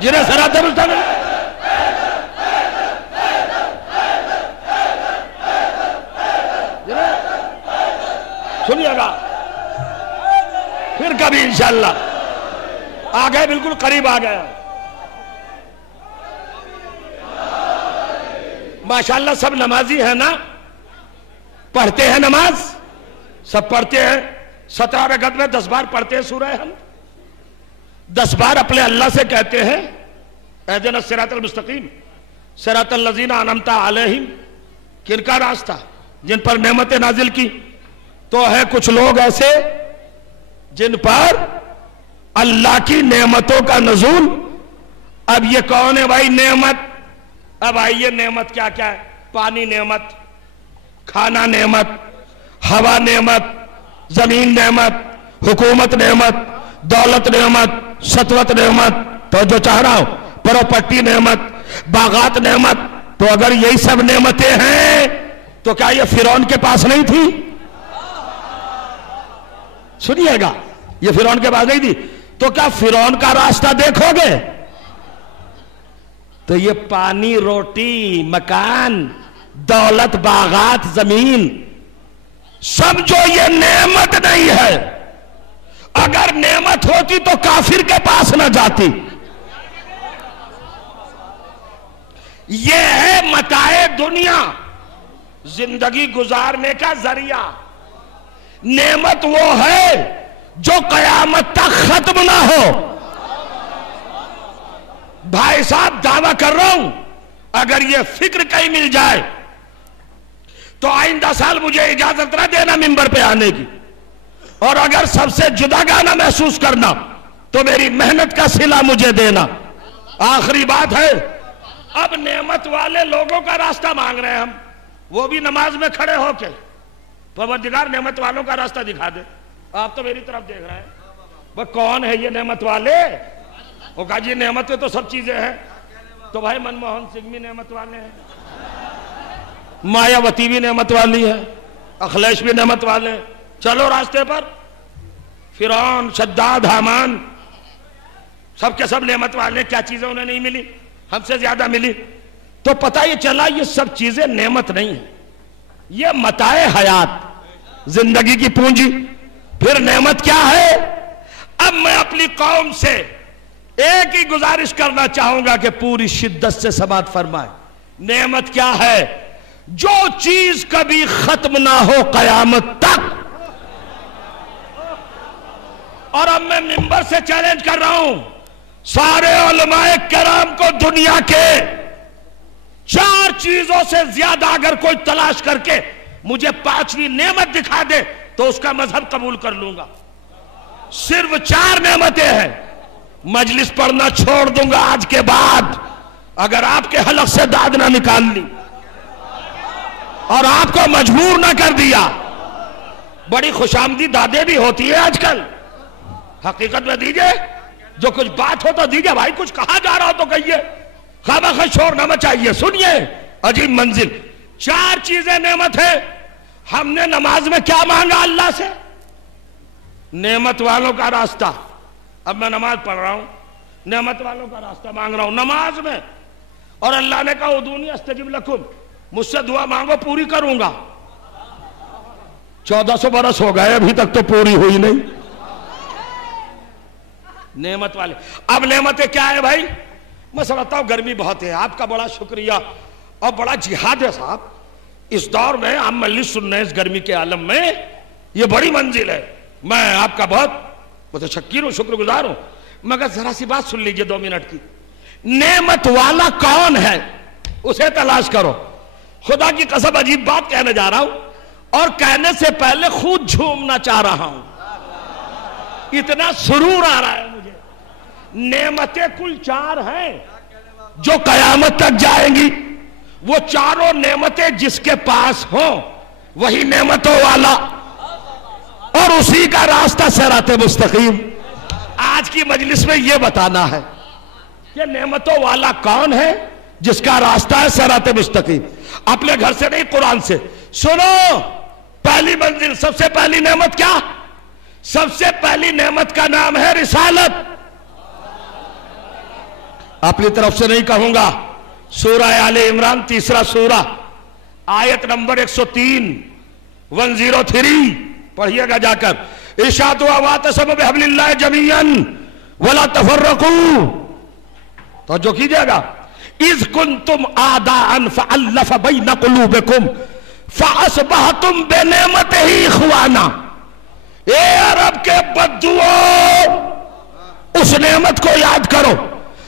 جنہیں صراط مستقیم سنیے گا پھر کبھی انشاءاللہ۔ آگئے، بالکل قریب آگئے، ماشاءاللہ سب نمازی ہیں نا؟ پڑھتے ہیں نماز، سب پڑھتے ہیں، 17 رکعت میں 10 بار پڑھتے ہیں سورہ ہم، 10 بار اپنے اللہ سے کہتے ہیں اہدنا الصراط المستقیم صراط الذین انعمت علیہم۔ کن کا راستہ؟ جن پر نعمتیں نازل کی۔ تو ہے کچھ لوگ ایسے جن پر اللہ کی نعمتوں کا نزول۔ اب یہ کون ہے بھائی نعمت؟ اب آئیے نعمت کیا کیا ہے؟ پانی نعمت، کھانا نعمت، ہوا نعمت، زمین نعمت، حکومت نعمت، دولت نعمت، سطوت نعمت، تو جو چاہ رہا ہوں، پراپرٹی نعمت، باغات نعمت۔ تو اگر یہی سب نعمتیں ہیں تو کیا یہ فرعون کے پاس نہیں تھی؟ سنیے گا، یہ فرعون کے پاس نہیں تھی، تو کیا فرعون کا راستہ دیکھو گے؟ تو یہ پانی، روٹی، مکان، دولت، باغات، زمین، سب جو یہ نعمت نہیں ہے، اگر نعمت ہوتی تو کافر کے پاس نہ جاتی۔ یہ ہے متاع دنیا، زندگی گزارنے کا ذریعہ۔ نعمت وہ ہے جو قیامت تک ختم نہ ہو۔ بھائی صاحب دعویٰ کر رہا ہوں، اگر یہ فکر کہیں مل جائے تو آئندہ سال مجھے اجازت نہ دینا منبر پہ آنے کی، اور اگر سب سے جداگانہ محسوس کرنا تو میری محنت کا صلہ مجھے دینا۔ آخری بات ہے، اب نعمت والے لوگوں کا راستہ مانگ رہے ہیں ہم، وہ بھی نماز میں کھڑے ہو کے پروردگار نعمت والوں کا راستہ دکھا دے۔ آپ تو میری طرف دیکھ رہے ہیں، وہ کون ہے یہ نعمت والے؟ وہ کہا جی نعمتیں تو سب چیزیں ہیں۔ تو بھائی منموہن سنگھ بھی نعمت والے ہیں، مایاوتی بھی نعمت والی ہے، اکھلیش بھی نعمت والے ہیں۔ چلو راستے پر، فرعون، شداد، حامان، سب کے سب نعمت والے۔ کیا چیزیں انہیں نہیں ملی؟ ہم سے زیادہ ملی۔ تو پتہ یہ چلا یہ سب چیزیں نعمت نہیں ہیں، یہ متاع حیات، زندگی کی پونجی۔ پھر نعمت کیا ہے؟ اب میں اپنی قوم سے ایک ہی گزارش کرنا چاہوں گا کہ پوری شدت سے سماعت فرمائیں. نعمت کیا ہے؟ جو چیز کبھی ختم نہ ہو قیامت تک. اور اب میں منبر سے چیلنج کر رہا ہوں سارے علماء کرام کو، دنیا کے 4 چیزوں سے زیادہ اگر کوئی تلاش کر کے مجھے 5ویں نعمت دکھا دے تو اس کا مذہب قبول کر لوں گا. صرف 4 نعمتیں ہیں. مجلس پڑھنا چھوڑ دوں گا آج کے بعد اگر آپ کے حلق سے داد نہ نکال لی اور آپ کو مجبور نہ کر دیا. بڑی خوش آمدی دادیں بھی ہوتی ہے آج کل. حقیقت میں دیجئے، جو کچھ بات ہو تو دیجئے بھائی، کچھ کہا جا رہا ہو تو کہیے، خامخواہ شور نہ مچائیے. سنیے عجیب منزل. 4 چیزیں نعمت ہے. ہم نے نماز میں کیا مانگا اللہ سے؟ نعمت والوں کا راستہ. اب میں نماز پڑھ رہا ہوں، نعمت والوں کا راستہ مانگ رہا ہوں نماز میں، اور اللہ نے کہا ادعونی استجب لکم، مجھ سے دعا مانگو پوری کروں گا. 1400 برس ہو گئے ابھی تک تو پوری ہوئی نہیں. نعمت والے. اب نعمتیں کیا ہے بھائی؟ میں سمجھتا ہوں گرمی بہت ہے، آپ کا بڑا شکریہ اور بڑا جہاد ہے صاحب. اس دور میں آپ مجلس سن رہے ہیں اس گرمی کے عالم میں، یہ بڑی منزل ہے. میں آپ کا بہت متشکر ہوں، شکر گزار ہوں. مگر ذرا سی بات سن لیجئے 2 منٹ کی. نعمت والا کون ہے اسے تلاش کرو. خدا کی قسم عجیب بات کہنے جا رہا ہوں اور کہنے سے پہلے خود جھومنا چاہ رہا ہوں، اتنا سرور آ رہا ہے مجھے. نعمتیں کل 4 ہیں جو قیامت تک جائیں گی. وہ چاروں نعمتیں جس کے پاس ہوں وہی نعمتوں والا اور اسی کا راستہ صراط مستقیم. آج کی مجلس میں یہ بتانا ہے کہ نعمتوں والا کون ہے جس کا راستہ ہے صراط مستقیم. اپنے گھر سے نہیں، قرآن سے سنو. پہلی منزل، سب سے پہلی نعمت کیا؟ سب سے پہلی نعمت کا نام ہے رسالت. اپنی طرف سے نہیں کہوں گا. سورہ آل عمران 3 سورہ آیت نمبر 103 103 پڑھئے گا جا کر. ارشاد ہوا واعتصموا بحبل اللہ جمیعا ولا تفرقوا. توجہ کیجئے گا. اذ کنتم اعداء فالف بین قلوبکم فاصبحتم بنعمتہ اخوانا. اے عرب کے بدوؤ، اس نعمت کو یاد کرو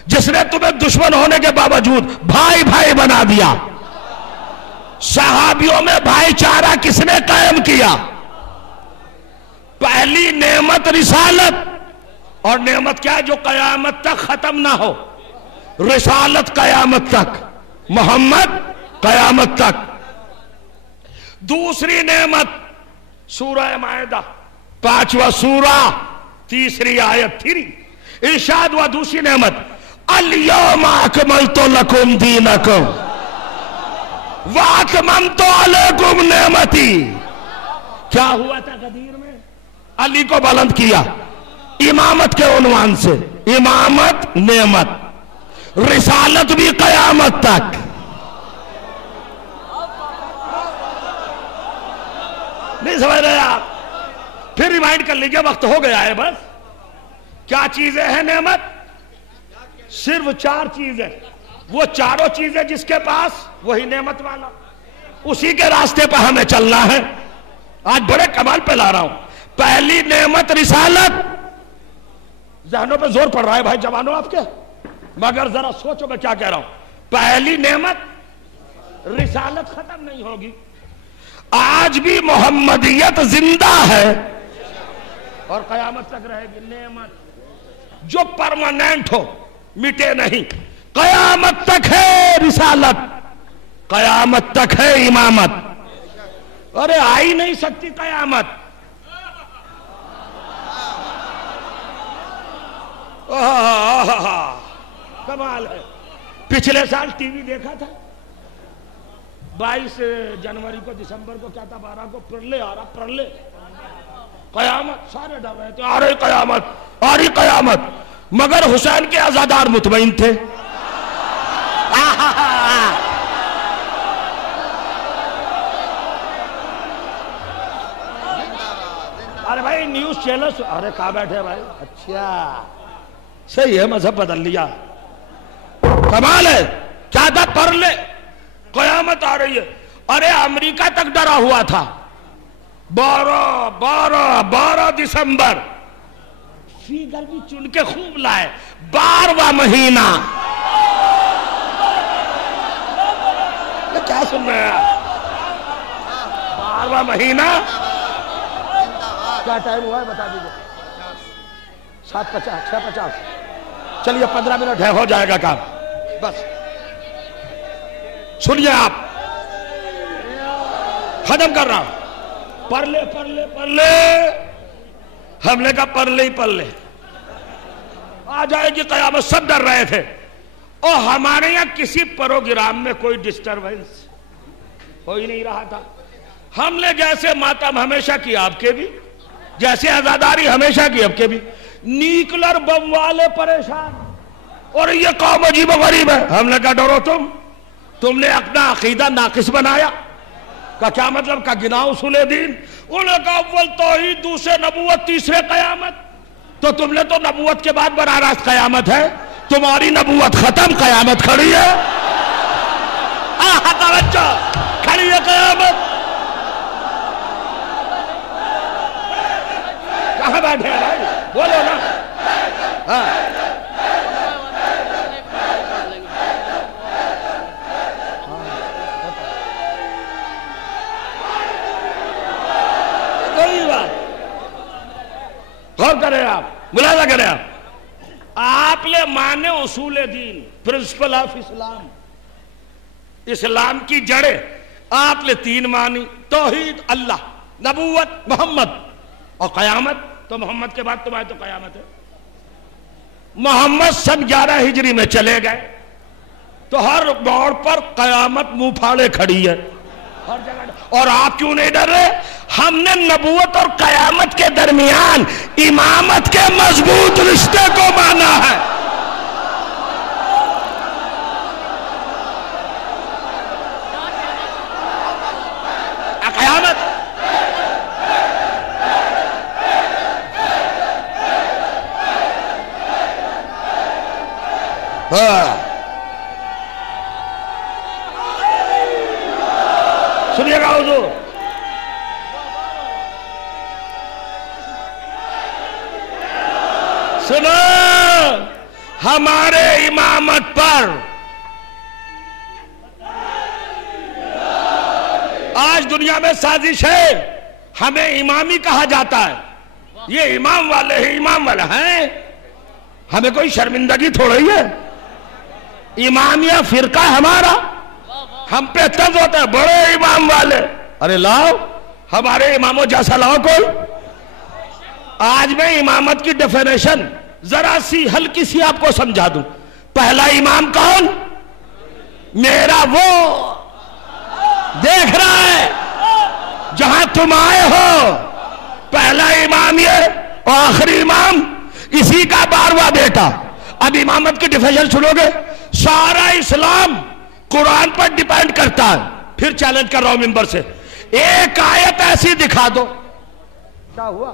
جس نے تمہیں دشمن ہونے کے باوجود بھائی بھائی بنا دیا. صحابیوں میں بھائی چارہ کس نے قائم کیا؟ پہلی نعمت رسالت. اور نعمت کیا ہے؟ جو قیامت تک ختم نہ ہو. رسالت قیامت تک، محمد قیامت تک. دوسری نعمت سورہ مائدہ 5واں سورہ 3 آیت 3. ارشاد ہوا دوسری نعمت الیوم اکملت لکم دینکم واتممت علیکم نعمتی. کیا ہوا تھا غدیر میں؟ علی کو بلند کیا امامت کے عنوان سے. امامت نعمت، رسالت بھی قیامت تک. نہیں سمجھ رہے آپ؟ پھر ریمائنڈ کر لیجئے، وقت ہو گیا ہے بس. کیا چیزیں ہیں نعمت؟ صرف 4 چیزیں. وہ چاروں چیزیں جس کے پاس وہی نعمت والا. اسی کے راستے پر ہمیں چلنا ہے. آج بڑے کمال پہ لا رہا ہوں. پہلی نعمت رسالت. ذہنوں پہ زور پڑ رہا ہے بھائی جوانوں آپ کے، مگر ذرا سوچو میں کیا کہہ رہا ہوں. پہلی نعمت رسالت ختم نہیں ہوگی. آج بھی محمدیت زندہ ہے اور قیامت تک رہے گی. نعمت جو پرماننٹ ہو، مٹے نہیں، قیامت تک ہے رسالت، قیامت تک ہے امامت. ارے آئی نہیں سکتی قیامت. کمال ہے. پچھلے سال ٹی وی دیکھا تھا 22 جنوری کو، دسمبر کو کیا تھا، 12 کو پرلے آ رہا. پرلے قیامت، سارے ڈر رہے تھے آ رہی قیامت، آ رہی قیامت. مگر حسین کے عزادار مطمئن تھے. ارے بھائی نیوز چیلنج. ارے کہاں بیٹھے بھائی؟ اچھا صحیح ہے, مذہب بدل لیا. کمال ہے. کیا تھا؟ پڑھ لے قیامت آ رہی ہے. ارے امریکہ تک ڈرا ہوا تھا. 12 دسمبر فیگر بھی چن کے خوب لائے. 12واں مہینہ. کیا سن رہے ہیں؟ 12واں مہینہ. کیا ٹائم ہوا ہے بتا دیجیے. 7:50 6:50. چلیے 15 منٹ ہے, ہو جائے گا کام. بس سنیے, آپ ختم کر رہا ہوں. پڑھ لے پڑھ لے پڑھ لے. ہم نے کہا پڑھ لے ہی پڑھ لے, آ جائے گی قیامت. سب ڈر رہے تھے. اور ہمارے یہاں کسی پروگرام میں کوئی ڈسٹربنس ہو ہی نہیں رہا تھا. ہم نے جیسے ماتم ہمیشہ کی, آپ کے بھی جیسے عزاداری ہمیشہ کی, آپ کے بھی. نیوکلر بم والے پریشان, اور یہ قوم عجیب و غریب ہے. ہم نے کہا ڈرو تم نے اپنا عقیدہ ناقص بنایا. کا کیا مطلب؟ کا گناہ اصول دین. انہوں نے کہا اول توحید, دوسرے نبوت, تیسرے قیامت. تو تم نے تو نبوت کے بعد براہ راست قیامت ہے. تمہاری نبوت ختم, قیامت کھڑی ہے. توجہ, کھڑی ہے قیامت. کہاں بیٹھے ہیں بھائی؟ بولو نا. غور کریں آپ, ملاحظہ کریں آپ. آپ نے مانے اصول دین, پرنسپل آف اسلام, اسلام کی جڑیں آپ نے 3 مانی. توحید اللہ, نبوت محمد, اور قیامت. تو محمد کے بعد تمہارے تو قیامت ہے. محمد سن 11 ہجری میں چلے گئے تو ہر موڑ پر قیامت منہ پھاڑے کھڑی ہے ہر جگہ. اور آپ کیوں نہیں ڈر رہے؟ ہم نے نبوت اور قیامت کے درمیان امامت کے مضبوط رشتے کو مانا ہے. قیامت سنیے گا حضور. سنو, ہمارے امامت پر آج دنیا میں سازش ہے. ہمیں امامی کہا جاتا ہے. یہ امام والے ہیں, امام والے ہیں. ہمیں کوئی شرمندگی تھوڑی ہے. امامیہ فرقہ ہمارا, ہم پہ تنز ہوتا ہے بڑے امام والے. ارے لاؤ ہمارے اماموں جیسا لاؤ کوئی. آج میں امامت کی ڈیفینیشن ذرا سی ہلکی سی آپ کو سمجھا دوں. پہلا امام کون؟ میرا وہ دیکھ رہا ہے جہاں تم آئے ہو. پہلا امام یہ, اور آخری امام اسی کا 12واں بیٹا. اب امامت کی ڈیفینیشن سنو گے. سارا اسلام قرآن پر ڈیپینڈ کرتا ہے. پھر چیلنج کر رہا ہوں ممبر سے, ایک آیت ایسی دکھا دو. کیا ہوا؟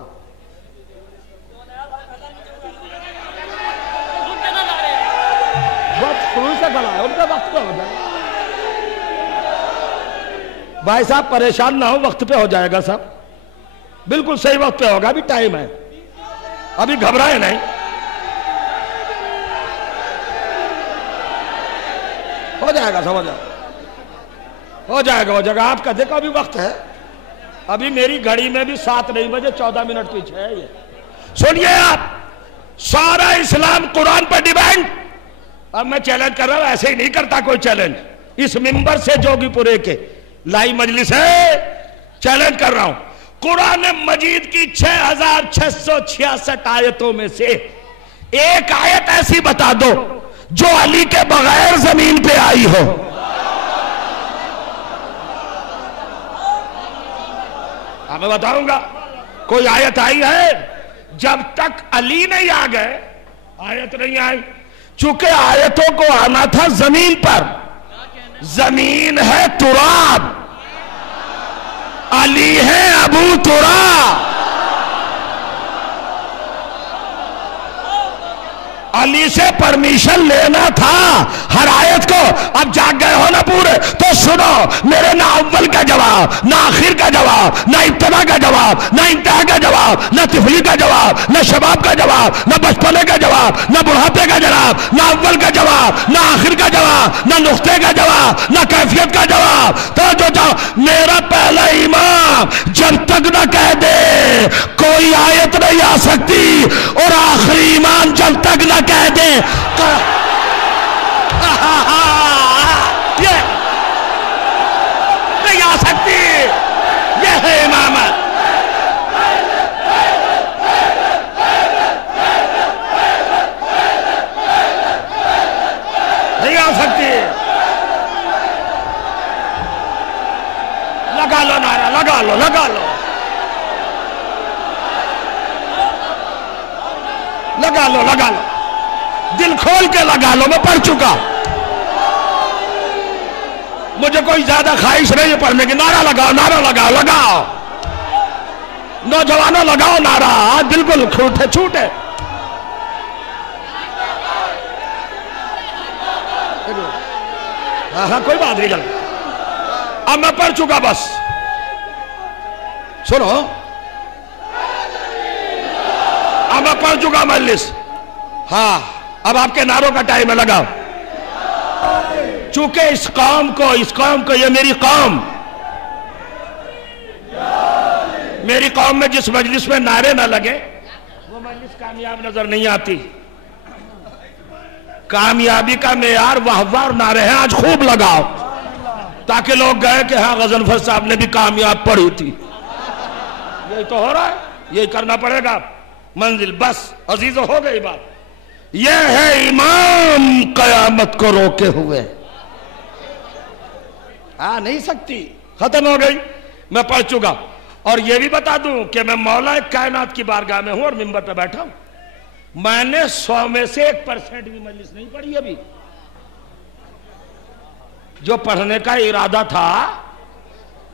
ان کا وقت پہ ہو جائے. بھائی صاحب پریشان نہ ہو, وقت پہ ہو جائے گا صاحب, بالکل صحیح وقت پہ ہوگا. ابھی ٹائم ہے, ابھی گھبرائے نہیں. ہو جائے گا, سمجھ ہو جائے گا, ہو جائے گا. آپ کا دیکھو ابھی وقت ہے. ابھی میری گھڑی میں بھی 7 نہیں بجے 14 منٹ پیچھے ہے. یہ سنیے آپ, سارا اسلام قرآن پر ڈیپینڈ. اب میں چیلنج کر رہا ہوں, ایسے ہی نہیں کرتا کوئی چیلنج. اس ممبر سے جوگی پورے کے لائی مجلس ہے, چیلنج کر رہا ہوں. قرآن مجید کی 6666 آیتوں میں سے ایک آیت ایسی بتا دو جو علی کے بغیر زمین پہ آئی ہو. میں بتاؤں گا کوئی آیت آئی ہے. جب تک علی نہیں آ گئے آیت نہیں آئی. چونکہ آیتوں کو آنا تھا زمین پر. زمین ہے تراب, علی ہے ابو تراب. علی سے پرمیشن لینا تھا ہر آیت کو. اب جاگ گئے ہو نا پورے تو سنو میرے نہ اول کا جواب نہ آخر کا جواب نہ ابتدا کا جواب نہ انتہا کا جواب نہ طفلی کا جواب نہ شباب کا جواب نہ بچپنے کا جواب نہ بڑھاپے کا جواب نہ اول کا جواب نہ آخر کا جواب نہ نقطے کا جواب نہ کیفیت کا جواب. تو جو میرا پہلا امام جب تک نہ کہہ دے کوئی آیت نہیں آ سکتی اور آخری امام جب تک نہ کہہ دے یہ نہیں آ سکتی. یہ ہے امامت. نہیں آ سکتی. لگا لو نعرہ لگا لو لگا لو لگا لو لگا لو دل کھول کے لگا لو. میں پڑھ چکا. مجھے کوئی زیادہ خواہش نہیں ہے پڑھنے کی. نعرہ لگاؤ نعرہ لگاؤ لگاؤ. نوجوانوں لگاؤ نعرہ. بالکل چھوٹے ہاں کوئی بات نہیں. چل اب میں پڑھ چکا. بس سنو اب میں پڑھ چکا مجلس. ہاں اب آپ کے نعروں کا ٹائم ہے. لگاؤ. چونکہ اس قوم کو یہ میری قوم میں جس مجلس میں نعرے نہ لگے وہ مجلس کامیاب نظر نہیں آتی. کامیابی کا معیار واہ نعرے ہیں. آج خوب لگاؤ تاکہ لوگ گئے کہ ہاں غضنفر صاحب نے بھی کامیاب پڑھی تھی. یہی تو ہو رہا ہے. یہی کرنا پڑے گا. منزل بس عزیزو ہو گئی بات. یہ ہے امام قیامت کو روکے ہوئے. نہیں سکتی. ختم ہو گئی. میں پڑھ چکا. اور یہ بھی بتا دوں کہ میں مولا کائنات کی بارگاہ میں ہوں اور منبر پہ بیٹھا ہوں. میں نے 100 میں سے 1% بھی مجلس نہیں پڑھی ابھی. جو پڑھنے کا ارادہ تھا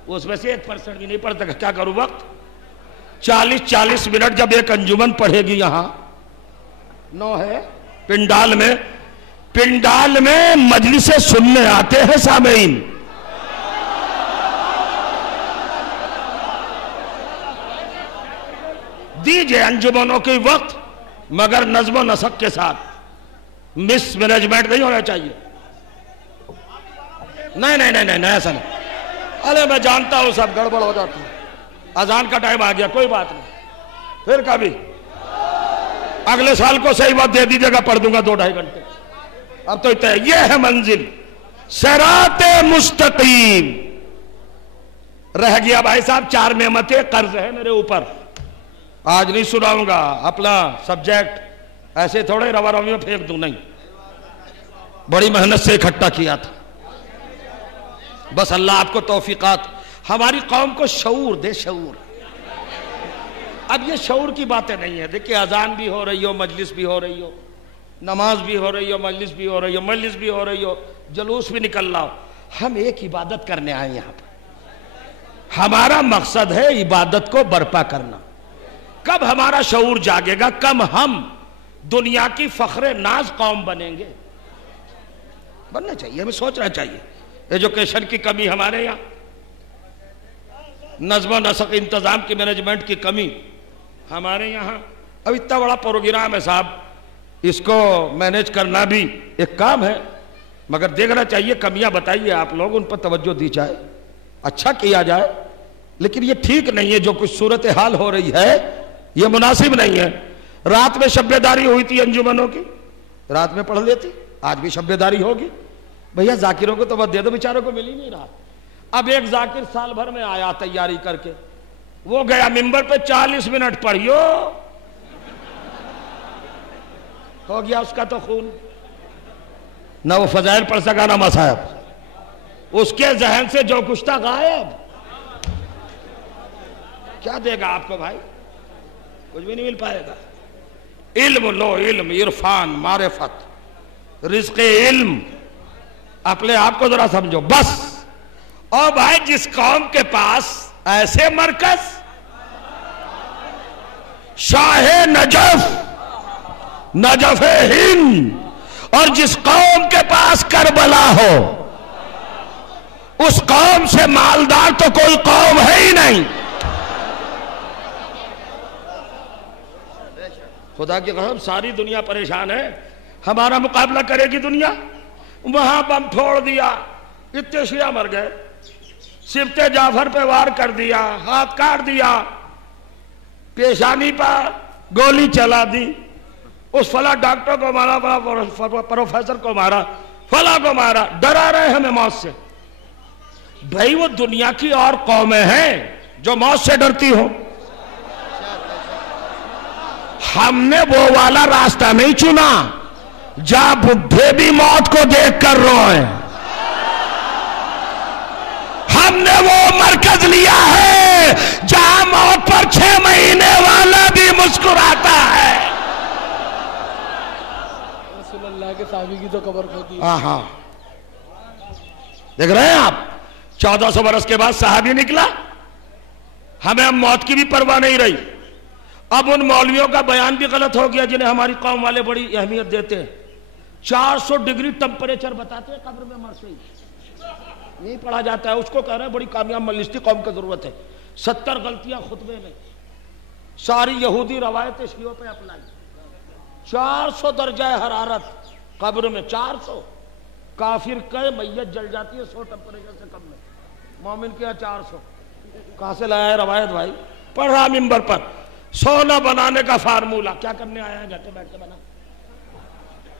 اس میں سے 1% بھی نہیں پڑھتا. کیا کروں؟ وقت 40 منٹ جب ایک انجمن پڑھے گی. یہاں 9 ہے پنڈال میں مجلسیں سننے آتے ہیں سامعین. دیجئے انجمنوں کی وقت مگر نظم و نسق کے ساتھ. مس مینجمنٹ نہیں ہونا چاہیے. نہیں ایسا نہیں. ارے میں جانتا ہوں سب گڑبڑ ہو جاتی ہے. اذان کا ٹائم آ گیا. کوئی بات نہیں. پھر کبھی اگلے سال کو صحیح بات دے دیجیے گا. پڑھ دوں گا 2-2.5 گھنٹے. اب تو اتنا. یہ ہے منزل صراط مستقیم. رہ گیا بھائی صاحب 4 نعمتیں قرض ہے میرے اوپر. آج نہیں سناؤں گا. اپنا سبجیکٹ ایسے تھوڑے روا روی میں پھینک دوں. نہیں, بڑی محنت سے اکٹھا کیا تھا. بس اللہ آپ کو توفیقات. ہماری قوم کو شعور دے. شعور. اب یہ شعور کی باتیں نہیں ہیں. دیکھیں اذان بھی ہو رہی ہو, مجلس بھی ہو رہی ہو, نماز بھی ہو رہی ہو, مجلس بھی ہو رہی ہو, مجلس بھی ہو رہی ہو, جلوس بھی نکل رہا ہو. ہم ایک عبادت کرنے آئے یہاں پر. ہمارا مقصد ہے عبادت کو برپا کرنا. کب ہمارا شعور جاگے گا؟ کب ہم دنیا کی فخر ناز قوم بنیں گے. بننا چاہیے. ہمیں سوچنا چاہیے. ایجوکیشن کی کمی ہمارے یہاں, نظم و نسق انتظام کی مینجمنٹ کی کمی ہمارے یہاں. اب اتنا بڑا پروگرام ہے صاحب, اس کو مینیج کرنا بھی ایک کام ہے. مگر دیکھنا چاہیے. کمیاں بتائیے آپ لوگ, ان پر توجہ دی جائے, اچھا کیا جائے. لیکن یہ ٹھیک نہیں ہے جو کچھ صورتحال ہو رہی ہے. یہ مناسب نہیں ہے. رات میں شب بیداری ہوئی تھی انجمنوں کی, رات میں پڑھ لیتی. آج بھی شب بیداری ہوگی. بھیا ذاکروں کو تو بس دے دو, بیچاروں کو مل ہی نہیں رہا. اب ایک ذاکر سال بھر میں آیا تیاری کر کے, وہ گیا منبر پہ 40 منٹ پڑھیو, ہو گیا اس کا تو خون. نہ وہ فضائل پڑھ سکا نہ مصائب. اس کے ذہن سے جو کچھ تھا غائب. کیا دے گا آپ کو بھائی؟ کچھ بھی نہیں مل پائے گا. علم لو, علم, عرفان, معرفت, رزق علم. اپنے آپ کو ذرا سمجھو بس. اور بھائی جس قوم کے پاس ایسے مرکز, شاہ نجف نجف ہند، اور جس قوم کے پاس کربلا ہو اس قوم سے مالدار تو کوئی قوم ہے ہی نہیں۔ خدا کی قسم ساری دنیا پریشان ہے، ہمارا مقابلہ کرے گی دنیا؟ وہاں بم پھوڑ دیا، اتنے شیعہ مر گئے، سبط جعفر پہ وار کر دیا، ہاتھ کاٹ دیا، پیشانی پر گولی چلا دی، اس فلاں ڈاکٹر کو مارا، فلاں پروفیسر کو مارا، فلاں کو مارا، ڈرا رہے ہمیں موت سے۔ بھائی وہ دنیا کی اور قومیں ہیں جو موت سے ڈرتی ہو، ہم نے وہ والا راستہ نہیں چنا جہاں بڈھے بھی موت کو دیکھ کر روئیں، ہم نے وہ مرکز لیا ہے جہاں موت پر 6 مہینے والا بھی مسکراتا ہے۔ رسول اللہ کے صحابی کی تو قبر کھودی۔ ہاں دیکھ رہے ہیں آپ، 1400 برس کے بعد صحابی نکلا، ہمیں اب موت کی بھی پرواہ نہیں رہی۔ اب ان مولویوں کا بیان بھی غلط ہو گیا جنہیں ہماری قوم والے بڑی اہمیت دیتے ہیں۔ 400 ڈگری ٹمپریچر بتاتے ہیں قبر میں مرتے ہی، نہیں پڑھا جاتا ہے، اس کو کہہ رہے ہیں بڑی کامیاب مجلسی قوم کی ضرورت ہے۔ 70 غلطیاں خطبے میں، ساری یہودی روایتیں شیعوں پہ اپنائی۔ 400 درجہ حرارت قبر میں، 400۔ کافر کے میت جل جاتی ہے 100 ٹمپریچر سے کم میں، مومن کیا 400۔ کہاں سے لایا ہے روایت بھائی؟ پڑھ رہا ممبر پر، سونا بنانے کا فارمولہ، کیا کرنے آیا ہے؟ گھر کے بیٹھ کے بنا،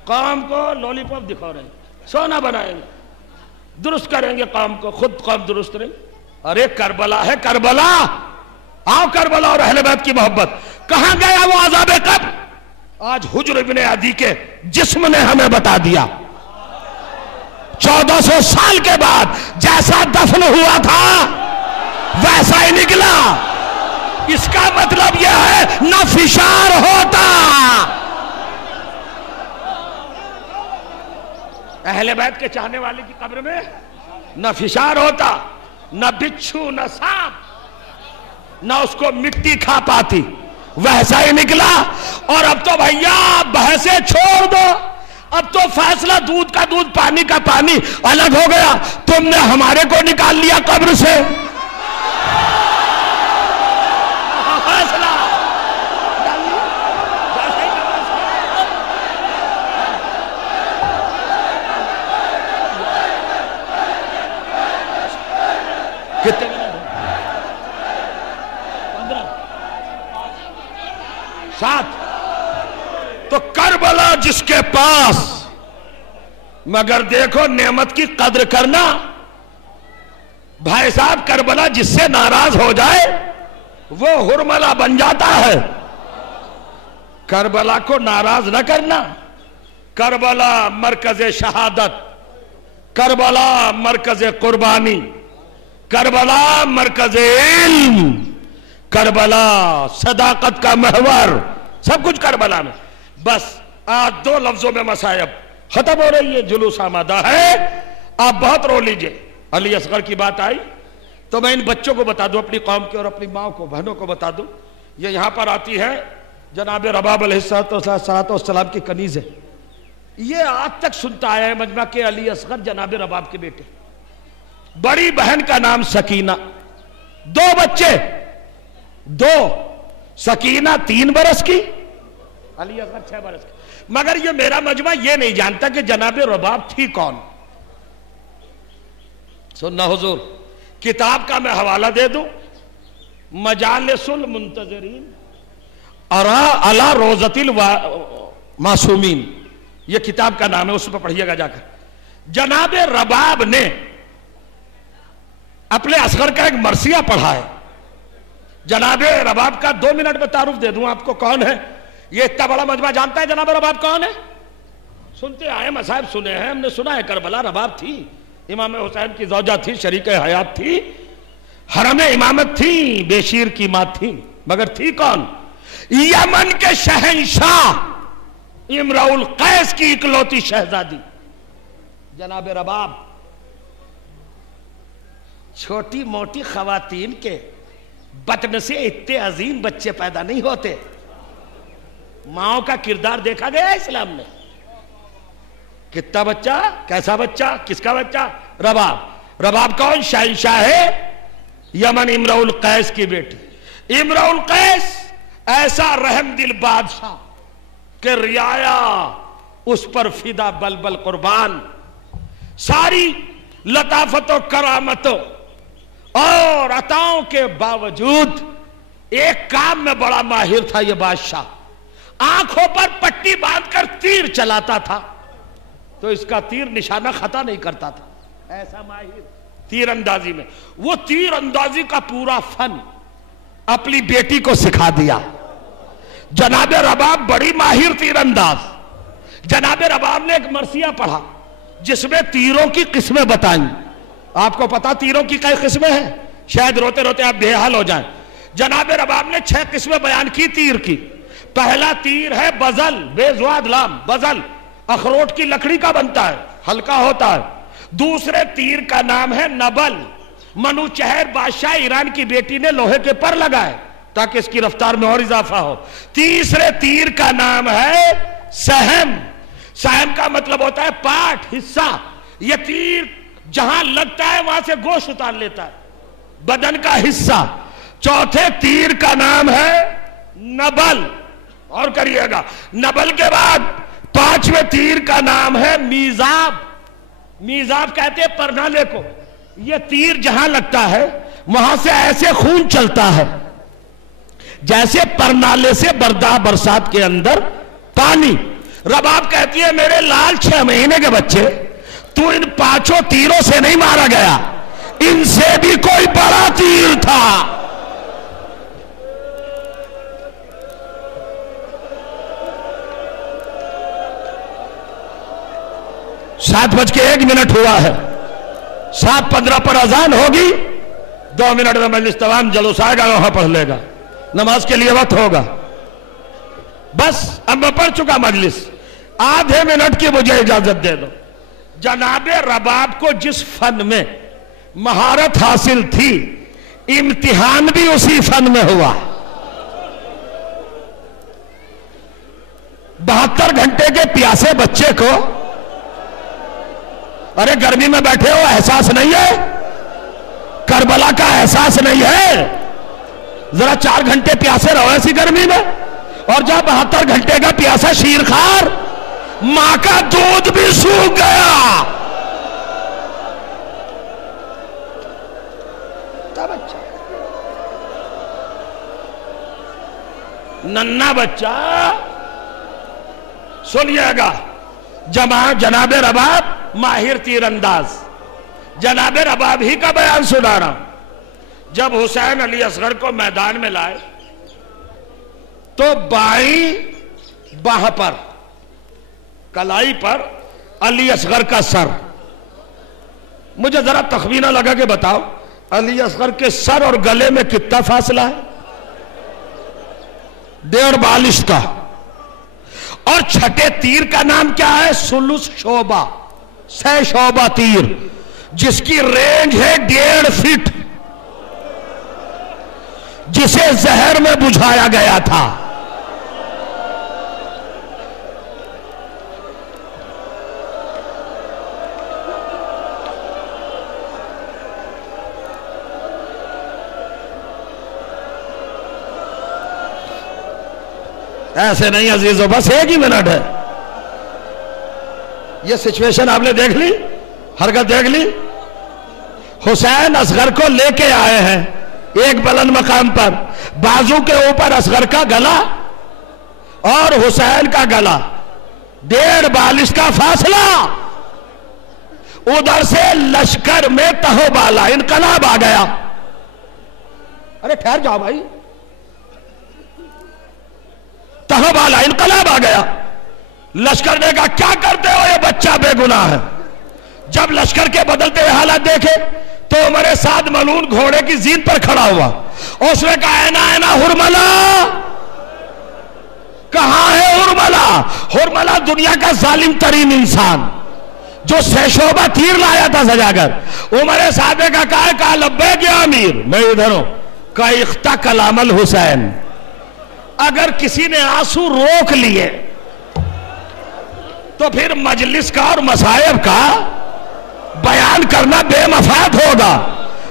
قوم کو لولی پاپ دکھا رہے ہیں، سونا بنائیں گے، درست کریں گے قوم کو، خود قوم درست رہیں۔ ارے کربلا ہے، کربلا، آؤ کربلا اور اہل بیت کی محبت۔ کہاں گیا وہ عذاب قبر؟ آج حجر ابن عدی کے جسم نے ہمیں بتا دیا۔ 1400 سال کے بعد جیسا دفن ہوا تھا ویسا ہی نکلا۔ اس کا مطلب یہ ہے نہ فشار ہوتا۔ اہل بیت کے چاہنے والے کی قبر میں نہ فشار ہوتا، نہ بچھو، نہ سانپ، نہ اس کو مٹی کھا پاتی، ویسا ہی نکلا۔ اور اب تو بھیا بحثیں چھوڑ دو، اب تو فیصلہ دودھ کا دودھ، پانی کا پانی الگ ہو گیا۔ تم نے ہمارے کو نکال لیا قبر سے، فیصلہ کتنے منٹ؟ 15 7۔ تو کربلا جس کے پاس، مگر دیکھو نعمت کی قدر کرنا بھائی صاحب، کربلا جس سے ناراض ہو جائے وہ ہرملا بن جاتا ہے۔ کربلا کو ناراض نہ کرنا۔ کربلا مرکز شہادت، کربلا مرکز قربانی، کربلا مرکز علم، کربلا صداقت کا محور، سب کچھ کربلا میں۔ بس آج 2 لفظوں میں مصائب ختم ہو رہی ہے، جلوس آمادہ ہے، آپ بہت رو لیجئے۔ علی اصغر کی بات آئی تو میں ان بچوں کو بتا دوں، اپنی قوم کے اور اپنی ماں کو، بہنوں کو بتا دوں، یہ یہاں پر آتی ہے جناب رباب علیہ السلام کی کنیز ہے۔ یہ آج تک سنتا آیا ہے مجمع کے علی اصغر جناب رباب کے بیٹے، بڑی بہن کا نام سکینہ، 2 بچے، 2 سکینہ 3 برس کی، علی اصغر 6 برس کی۔ مگر یہ میرا مجمع یہ نہیں جانتا کہ جناب رباب تھی کون۔ سننا حضور، کتاب کا میں حوالہ دے دوں، مجالس المنتظرین علی روضۃ المعصومین، یہ کتاب کا نام ہے، اس پر پڑھیے گا جا کر۔ جناب رباب نے اپنے اصغر کا ایک مرثیہ پڑھا ہے۔ جناب رباب کا 2 منٹ میں تعارف دے دوں آپ کو کون ہے۔ یہ اتنا بڑا مجمع جانتا ہے جناب رباب کون ہے؟ سنتے آئے، مصائب سنے ہیں، ہم نے سنا ہے کربلا رباب تھی، امام حسین کی زوجہ تھی، شریک حیات تھی، حرم امامت تھی، بے شیر کی ماں تھی، مگر تھی کون؟ یمن کے شہنشاہ امرؤ القیس کی اکلوتی شہزادی جناب رباب۔ چھوٹی موٹی خواتین کے بطن سے اتنے عظیم بچے پیدا نہیں ہوتے۔ ماؤں کا کردار دیکھا گیا اسلام میں. کتنا بچہ, کیسا بچہ, کس کا بچہ؟ رباب. رباب کون؟ شہنشاہ ہے یمن امرؤ القیس کی بیٹی. امرؤ القیس ایسا رحم دل بادشاہ کہ رعایا اس پر فدا بلبل قربان. ساری لطافت و کرامتوں اور عطاؤں کے باوجود ایک کام میں بڑا ماہر تھا یہ بادشاہ. آنکھوں پر پٹی باندھ کر تیر چلاتا تھا تو اس کا تیر نشانہ خطا نہیں کرتا تھا. ایسا ماہر تیر اندازی میں. وہ تیر اندازی کا پورا فن اپنی بیٹی کو سکھا دیا. جناب رباب بڑی ماہر تیر انداز. جناب رباب نے ایک مرثیہ پڑھا جس میں تیروں کی قسمیں بتائیں. آپ کو پتا تیروں کی کئی قسمیں ہیں؟ شاید روتے روتے آپ بے حال ہو جائیں. جناب رباب نے 6 قسمیں بیان کی تیر کی. پہلا تیر ہے بزل, بے زواد لام, بزل. اخروٹ کی لکڑی کا بنتا ہے, ہلکا ہوتا ہے. دوسرے تیر کا نام ہے نبل. منوچہر بادشاہ ایران کی بیٹی نے لوہے کے پر لگائے تاکہ اس کی رفتار میں اور اضافہ ہو. تیسرے تیر کا نام ہے سہم. سہم کا مطلب ہوتا ہے پاٹ, حصہ. یہ تیر جہاں لگتا ہے وہاں سے گوشت اتار لیتا ہے, بدن کا حصہ. چوتھے تیر کا نام ہے نبل. اور کریے گا, نبل کے بعد 5ویں تیر کا نام ہے میزاب. میزاب کہتے ہیں پرنالے کو. یہ تیر جہاں لگتا ہے وہاں سے ایسے خون چلتا ہے جیسے پرنالے سے برسات کے اندر پانی. رباب کہتی ہے میرے لال 6 مہینے کے بچے, تو ان 5 تیروں سے نہیں مارا گیا, ان سے بھی کوئی بڑا تیر تھا. 7:01 ہوا ہے. 7:15 پر اذان ہوگی. 2 منٹ میں مجلس تمام جلوس آئے گا, وہاں پڑھ لے گا. نماز کے لیے وقت ہوگا. بس اب میں پڑھ چکا مجلس. آدھے منٹ کی مجھے اجازت دے دو. جناب رباب کو جس فن میں مہارت حاصل تھی, امتحان بھی اسی فن میں ہوا. 72 گھنٹے کے پیاسے بچے کو, ارے گرمی میں بیٹھے ہو, احساس نہیں ہے؟ کربلا کا احساس نہیں ہے؟ ذرا 4 گھنٹے پیاسے رہو ایسی گرمی میں. اور جب 72 گھنٹے کا پیاسا شیرخوار, ماں کا دودھ بھی سوکھ گیا. ننھا بچہ, سنیے گا. جناب رباب ماہر تیر انداز. جناب رباب ہی کا بیان سنا رہا ہوں. جب حسین علی اصغر کو میدان میں لائے تو بائیں باہ پر, کلائی پر علی اصغر کا سر. مجھے ذرا تخمینہ لگا کے بتاؤ علی اصغر کے سر اور گلے میں کتنا فاصلہ ہے؟ 1.5 بالش کا. اور چھٹے تیر کا نام کیا ہے؟ سلس شعبہ, 6 شعبہ تیر, جس کی رینج ہے 1.5 فٹ, جسے زہر میں بجھایا گیا تھا. ایسے نہیں عزیزو, بس 1 ہی منٹ ہے. یہ سچویشن آپ نے دیکھ لی, حرکت دیکھ لی. حسین اصغر کو لے کے آئے ہیں ایک بلند مقام پر, بازو کے اوپر اصغر کا گلا اور حسین کا گلا, 1.5 بالش کا فاصلہ. ادھر سے لشکر میں تہو بالا, انقلاب آ گیا. ارے ٹھہر جاؤ بھائی. تہو بالا, انقلاب آ گیا. لشکر نے کہا کیا کرتے ہو, یہ بچہ بے گناہ ہے. جب لشکر کے بدلتے ہوئے حالات دیکھے تو عمر سعد ملعون گھوڑے کی زین پر کھڑا ہوا. اس نے کہا اینا ہرملا, کہاں ہے ہرملا؟ ہرملا دنیا کا ظالم ترین انسان جو 6 شعبہ تیر لایا تھا سجا کر. عمر سعد کا کہا لبیک یا امیر, میں ادھر ہوں. کہا اختہ کلام الحسین, اگر کسی نے آنسو روک لیے تو پھر مجلس کا اور مصائب کا بیان کرنا بے مفاد ہوگا.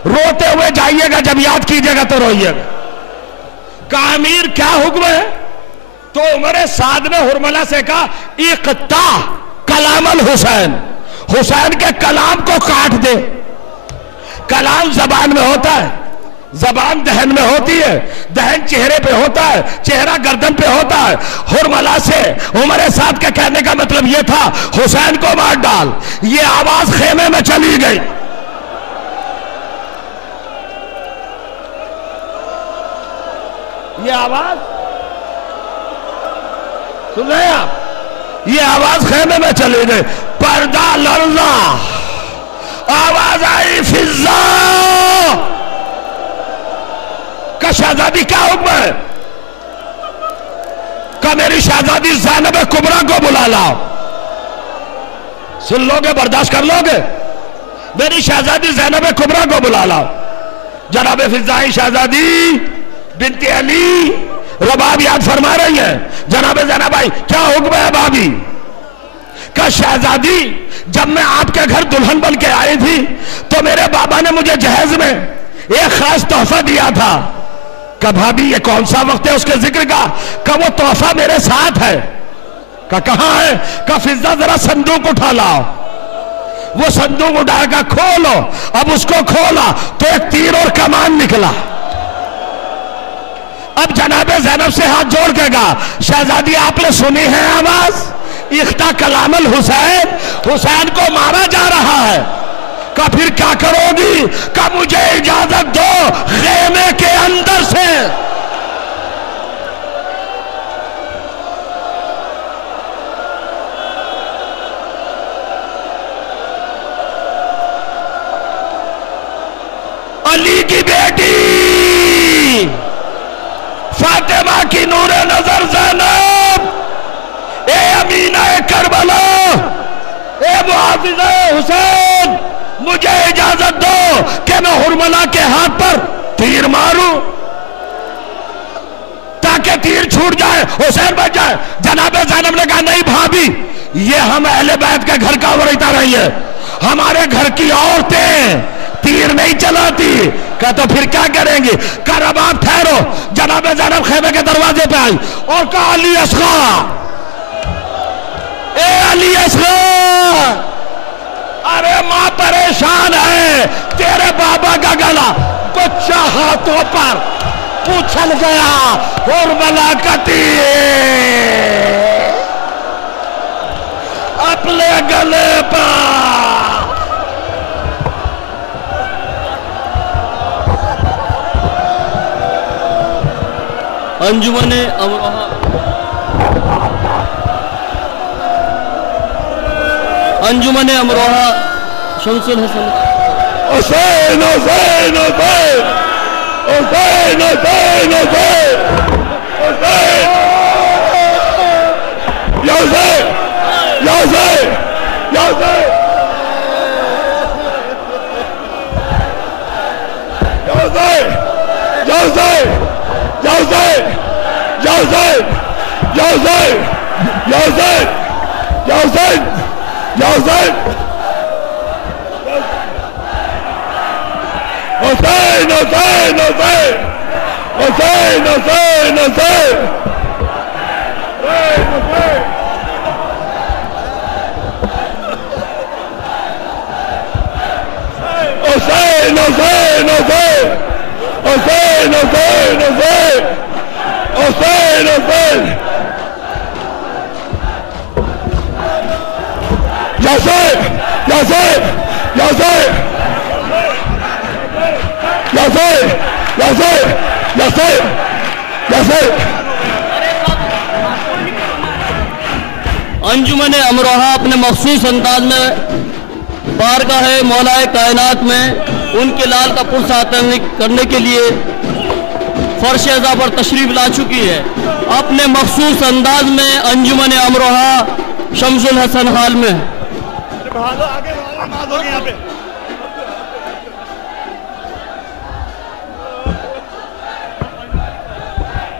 روتے ہوئے جائیے گا, جب یاد کیجیے گا تو روئیے گا. امیر کیا حکم ہے؟ تو عمر سعد نے حرملہ سے کہا اقطع کلام الحسین, حسین کے کلام کو کاٹ دے. کلام زبان میں ہوتا ہے, زبان دہن میں ہوتی ہے, دہن چہرے پہ ہوتا ہے, چہرہ گردن پہ ہوتا ہے. حرملہ سے عمر سعد کے کہنے کا مطلب یہ تھا حسین کو مار ڈال. یہ آواز خیمے میں چلی گئی. یہ آواز سن رہے ہیں آپ؟ یہ آواز خیمے میں چلی گئی. پردہ لرزا, آواز آئی فضا کا شہزادی کیا حکم ہے؟ کہ میری شہزادی زینب کبریٰ کو بلا لاؤ. سن لو گے, برداشت کر لو گے؟ میری شہزادی زینب کبریٰ کو بلا لاؤ. جناب فضائی شہزادی بنت علی رباب یاد فرما رہی ہیں. جناب زینب بھائی کیا حکم ہے بابی؟ کہ شہزادی جب میں آپ کے گھر دلہن بن کے آئی تھی تو میرے بابا نے مجھے جہیز میں ایک خاص تحفہ دیا تھا. کہ بھابی یہ کون سا وقت ہے اس کے ذکر کا؟ کہ وہ تحفہ میرے ساتھ ہے. کہ کہاں ہے؟ کہ فضا ذرا صندوق اٹھا لاؤ. وہ صندوق اٹھا کر کھولو. اب اس کو کھولا تو ایک تیر اور کمان نکلا. اب جناب زینب سے ہاتھ جوڑ کے کہا شہزادی آپ نے سنی ہے آواز؟ اقطع کلام الحسین, حسین کو مارا جا رہا ہے. کہ پھر کیا کرو گی؟ کہ مجھے اجازت دو خیمے کے اندر سے علی کی بیٹی فاطمہ کی نور نظر زینب, اے امینہ کربلا, اے محافظہ حسین, مجھے اجازت دو کہ میں حرملہ کے ہاتھ پر تیر ماروں تاکہ تیر چھوٹ جائے, حسین بچ جائے. جناب زینب نے کہا نہیں بھابی, یہ ہم اہل بیت کے گھر کا ورثہ رہی ہے, ہمارے گھر کی عورتیں تیر نہیں چلاتی. کہا تو پھر کیا کریں گی؟ کہا اب آپ ٹھہرو. جناب زینب خیمے کے دروازے پہ آئی اور کہا علی اصغر, اے علی اصغر, ارے ماں پریشان ہے, تیرے بابا کا گلا بچہ ہاتھوں پر اچھل گیا اور ملاقتی اپنے گلے پر. انجمن امروہہ انجمن امروہہ شمس الحسن حسین حسین حسین حسین حسین حسین حسین یا حسین یا حسین یا حسین یا حسین یا حسین یا حسین یا حسین یا حسین یا حسین یا حسین یا حسین حسین حسین حسین حسین حسین حسین حسین حسین حسین حسین حسین حسین یاسین یاسین یاسین یاسین یاسین یاسین یاسین. انجمن امروہہ اپنے مخصوص انداز میں بارگاہ مولا کائنات میں ان کے لال کا پرساتن کرنے کے لیے فرش اعزاں پر تشریف لا چکی ہے. اپنے مخصوص انداز میں انجمن امروہہ شمس الحسن ہال میں.